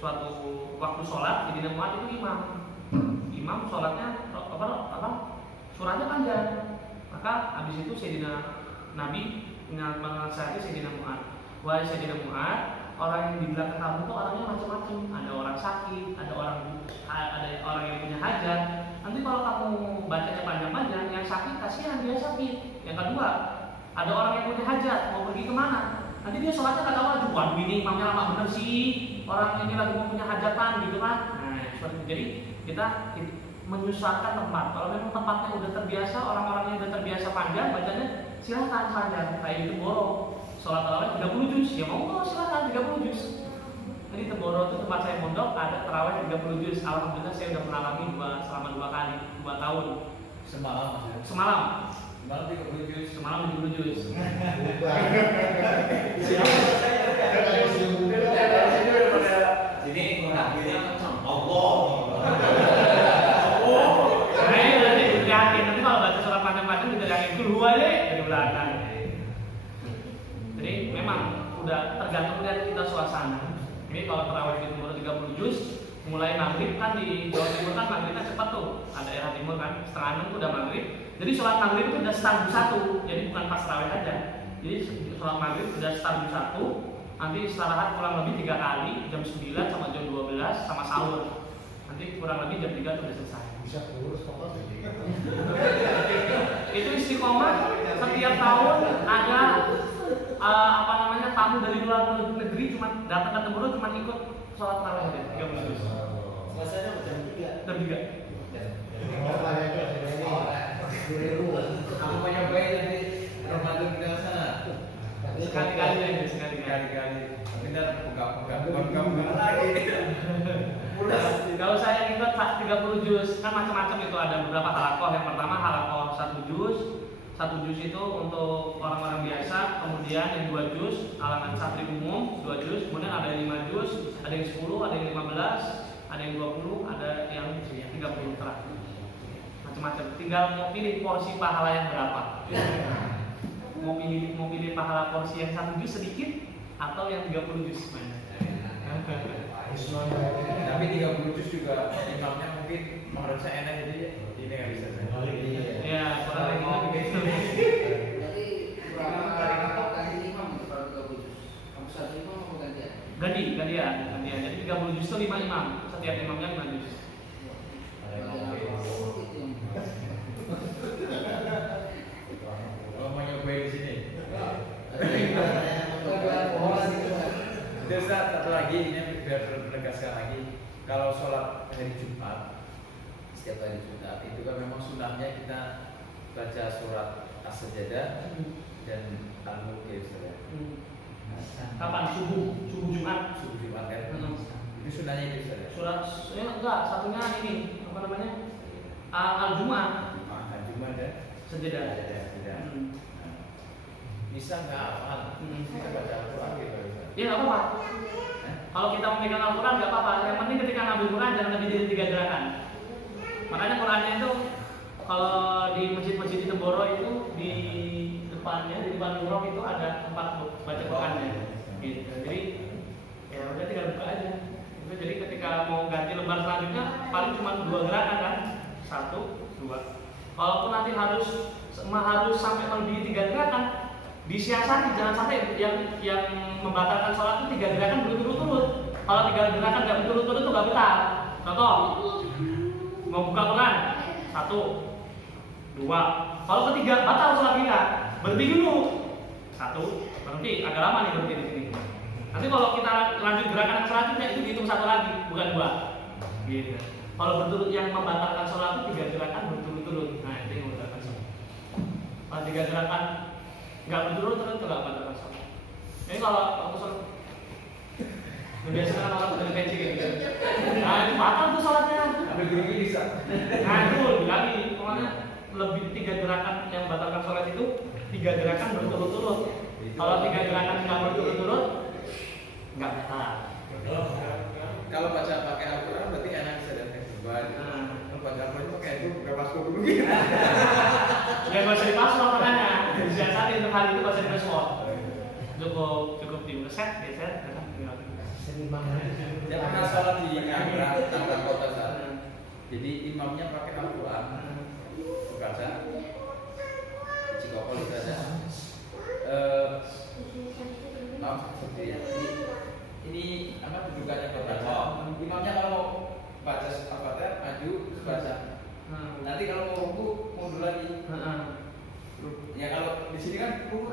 waktu sholat, Sayyidina Mu'adz itu imam sholatnya suratnya panjang. Maka habis itu Sayyidina Nabi menasihati Sayyidina Mu'adz. Wahai Sayyidina Mu'adz, orang yang di belakang kamu itu orangnya macam-macam. Ada orang sakit, ada orang yang punya hajat. Nanti kalau kamu bacanya panjang-panjang, yang sakit kasihan dia sakit. Yang kedua, ada orang yang punya hajat mau pergi kemana? Nanti dia sholatnya nggak tahu aja. Waduh ini imamnya lama bener sih. Orang ini lagi mau punya hajatan gitu kan? Nah seperti itu. Jadi kita menyusahkan tempat. Kalau memang tempatnya udah terbiasa, orang-orangnya udah terbiasa panjang, bacanya silahkan panjang. Kayak itu Teboro, sholat tarawih 30 juz. Ya mau silahkan 30 juz. Jadi Teboro itu tempat saya mondok ada tarawih 30 juz. Alhamdulillah saya udah mengalami selama 2 tahun. Semalam. Semalam 30 juz. Semalam 30 juz. Sini mengakhirnya Allah. Nanti kalau baca surat panjang-panjang kita yakin dulu aja dari belakang. Jadi memang udah tergantung dari kita suasana. Ini kalau tarawih di Timur 30 juz, mulai maghrib kan di Jawa Timur kan maghribnya cepat tuh. Ada daerah timur kan setengah 6 udah maghrib. Jadi sholat maghrib itu udah start juz 1. Jadi bukan pas tarawih aja. Jadi sholat maghrib udah start juz 1. Nanti istirahat kurang lebih 3 kali, jam 9 sama jam 12 sama sahur. Nanti kurang lebih jam 3 udah selesai. Bisa kurus pokoknya. Itu istiqomah setiap tahun ada tamu dari luar negeri cuma datang ke Teboro cuma ikut sholat tarawih aja 30 juz. Selesainya jam 3. Jam 3. Aku mau nyobain nanti Ramadan kita sana. Sekali-kali aja, sekali-kali. Kita buka lagi. Kalau saya ikut 30 juz kan macam-macam itu ada beberapa halakoh. Yang pertama halakoh 1 juz. 1 juz itu untuk orang-orang biasa, kemudian yang 2 juz kalangan santri umum 2 juz, kemudian ada yang 5 juz, ada yang 10, ada yang 15, ada yang 20, ada yang 30 terakhir. Macam-macam. Tinggal mau pilih porsi pahala yang berapa. Mau pilih pahala porsi yang 1 juz sedikit atau yang 30 juz banyak. Tapi 30 juz juga imamnya mungkin menurut saya enak jadi ini nggak bisa saya. Ya, kurang lebih begitu. Jadi berapa ganti imam itu kalau 30 juz? Kamu satu imam mau gantian? Gantian. Jadi 30 juz itu 5 imam. Setiap imamnya 5 juz. Kalau mau nyobain di sini. Terus satu lagi ini biar menegaskan lagi, kalau sholat hari Jumat setiap hari Jumat itu kan memang sunahnya kita baca surat As-Sajdah dan Al-Mulk ya Ustaz. Kapan? Subuh Jumat. Subuh Jumat kan? Itu sunahnya itu Ustaz. Surat enggak, satunya ini apa namanya? Al-Jumat. Al-Jumat ya. Sejadah. Bisa nggak hafal? Kita baca Al-Quran gitu. Ya nggak apa-apa. Kalau kita memegang Al-Quran nggak apa-apa. Yang penting ketika ngambil Quran jangan lebih dari 3 gerakan. Makanya Qurannya itu kalau di masjid-masjid di Teboro itu di depannya di depan Nurok itu ada tempat baca Qurannya. Gitu. Jadi ya udah tinggal buka aja. Jadi ketika mau ganti lembar selanjutnya paling cuma 2 gerakan kan, 1, 2. Walaupun nanti harus sampai melebihi 3 gerakan, disiasati, jangan sampai yang membatalkan sholat itu 3 gerakan berturut-turut. Kalau 3 gerakan nggak berturut-turut itu nggak batal. Contoh, mau buka Quran 1, 2. Kalau ketiga batal sholat kita, berhenti dulu 1, berhenti. Agak lama nih berhenti di sini. Nanti kalau kita lanjut gerakan yang selanjutnya itu dihitung 1 lagi, bukan 2. Gitu. Kalau berturut yang membatalkan sholat itu 3 gerakan berturut-turut. Nah itu yang membatalkan sholat. Kalau 3 gerakan nggak berturut-turut itu nggak membatalkan sholat. Ini kalau waktu sholat biasanya orang udah peci gitu. Nah itu batal tuh sholatnya. Ambil gini bisa. Nah itu lebih lagi, pokoknya lebih 3 gerakan yang membatalkan sholat itu 3 gerakan berturut-turut. Kalau 3 gerakan nggak berturut-turut nggak batal. Kalau baca pakai Al-Quran berarti anak bisa datang kembali. Kalau baca Al-Quran pakai itu berapa sepuluh dulu gitu. Ya nggak usah dipasang makanya. Biasanya untuk hal itu bahasa password. Cukup di reset, geser, Dia pernah sholat di Agra, tangga kota sana. Jadi imamnya pakai Al-Quran, baca Cikokol itu ada. Seperti ya. Ini apa kedudukannya berbaca. Imamnya kalau mau baca Al-Fatihah maju terus baca. Nanti kalau mau ruku mundur lagi. Ya kalau di sini kan ruku.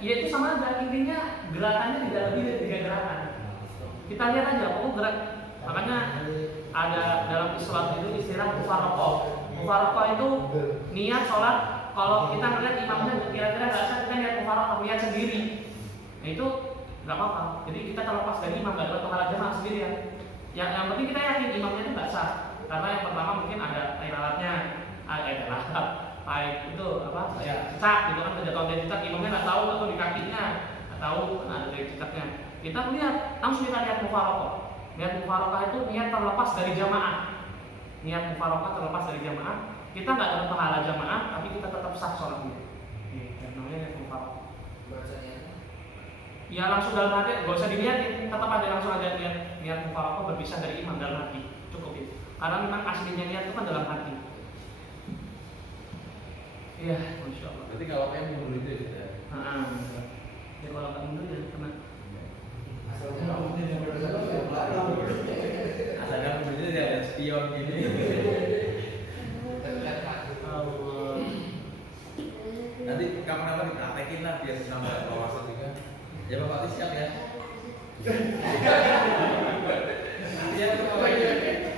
Ya itu sama aja, intinya gerakannya tidak lebih dari 3 gerakan. Kita lihat aja, pokoknya gerak. Makanya ada dalam sholat itu istilah mufaroqah. Mufaroqah itu niat sholat. Kalau kita melihat imamnya kira-kira nggak sah, kita niat mufaroqah, niat sendiri. Nah itu nggak apa-apa. Jadi kita terlepas dari imam, nggak dapat pahala jamaah sendirian. Yang penting kita yakin imamnya itu nggak sah. Karena yang pertama mungkin ada air alatnya, baik itu apa? Cicak gitu kan, kejatuhan dari cicak, imamnya nggak tahu atau di kakinya nggak tahu, kan ada dari cicaknya. Kita lihat langsung kita lihat mufaroqah. Niat mufaroqah itu niat terlepas dari jamaah. Niat mufaroqah terlepas dari jamaah. Kita nggak dapat pahala jamaah, tapi kita tetap sah sholatnya. Yang namanya niat mufaroqah. Bacanya Ya langsung dalam hati, nggak usah dilihatin, tetap ada langsung ada niat mufaroqah berpisah dari imam dalam hati, cukup itu. Karena memang aslinya niat itu kan dalam hati. Iya, masya Allah. Berarti kalau kayak mundur itu ya. Ya kalau nggak mundur ya kena. asalnya mungkin yang Asalnya mundurnya dia ada spion gini. Nanti kapan-kapan dipraktekin lah biar nambah wawasan juga. Ya Bapak Ati siap ya. Iya Bapak.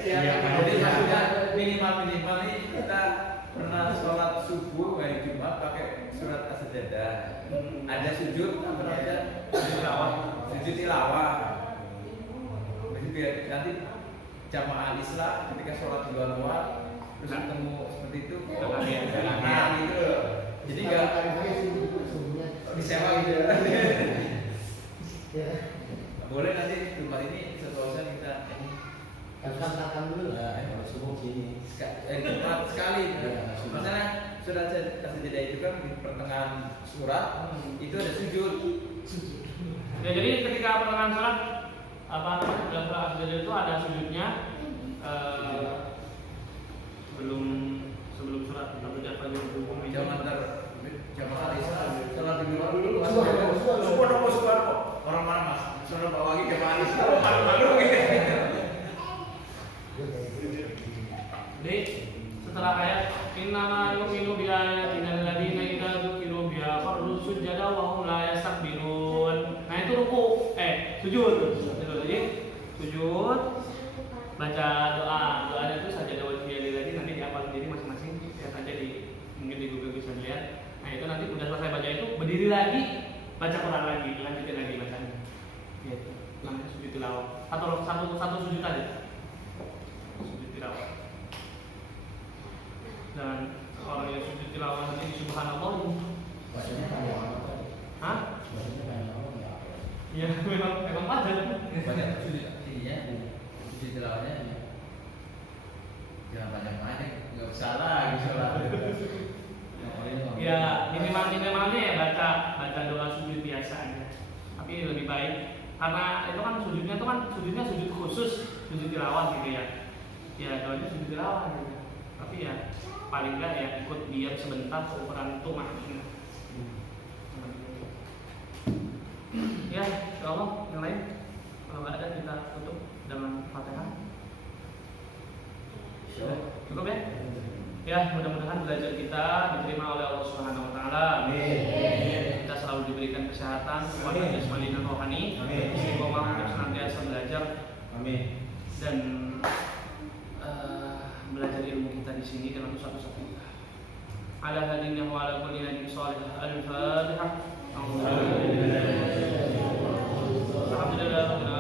Jadi maksudnya minimal ini kita pernah sholat subuh hari Jumat pakai surat as-sajadah. Ada sujud apa namanya? Sujud tilawah. Biar nanti jamaah Islam ketika sholat di luar terus ketemu seperti itu. Nah gitu. Jadi nggak disewa gitu. Boleh nanti Jumat ini setelah kita ini katakan dulu lah, kalau subuh sini Jumat sekali. Misalnya surat as-sajadah itu kan di pertengahan surat itu ada sujud. Ya jadi ketika pertengahan surat apa dalam surat as-sajadah itu ada sujudnya sebelum surat atau jafar hukum Jangan jamaah Islam sholat di luar dulu. Subhanallah. Orang mana mas? Sholat bawa lagi jamaah Islam. Malu gitu. Jadi setelah ayat innama yu'minu bi ayatina alladziina idza dzukiru biha kharru sujada wa hum la yastakbirun. Nah itu ruku, sujud. Jadi sujud baca doanya itu saja doa lagi nanti dihafal sendiri masing-masing, lihat aja mungkin di Google bisa dilihat. Nah itu nanti udah selesai baca itu berdiri lagi, baca Quran lagi, lanjutin lagi bacanya. Gitu. Namanya sujud tilawah. Satu sujud aja. Sujud tilawah. Dan orang yang sujud tilawah nanti di subhanallah. bacanya panjang apa? Hah? Bacanya panjang apa ya? Iya, memang padat. Banyak sujud ininya, sujud tilawahnya. Jangan banyak-banyak, nggak usah lah sholat. Ya minimalnya ya baca doa sujud biasa aja. Tapi lebih baik karena itu kan sujudnya sujud khusus, sujud tilawah gitu ya. Ya doanya sujud tilawah gitu. Tapi ya paling nggak ya ikut diam sebentar seukuran tumah. Ya, insya Allah yang lain kalau nggak ada kita tutup dengan Fatihah. Cukup ya? Ya, mudah-mudahan belajar kita diterima oleh Allah Subhanahu wa taala. Amin. Kita selalu diberikan kesehatan, kekuatan jasmani dan rohani. Istiqomah untuk senantiasa belajar. Amin. Dan belajar ilmu kita di sini dengan satu-satu kita. Ala hadinna wa ala kulli nabiyyin shalih. Al-Fatihah. Alhamdulillah.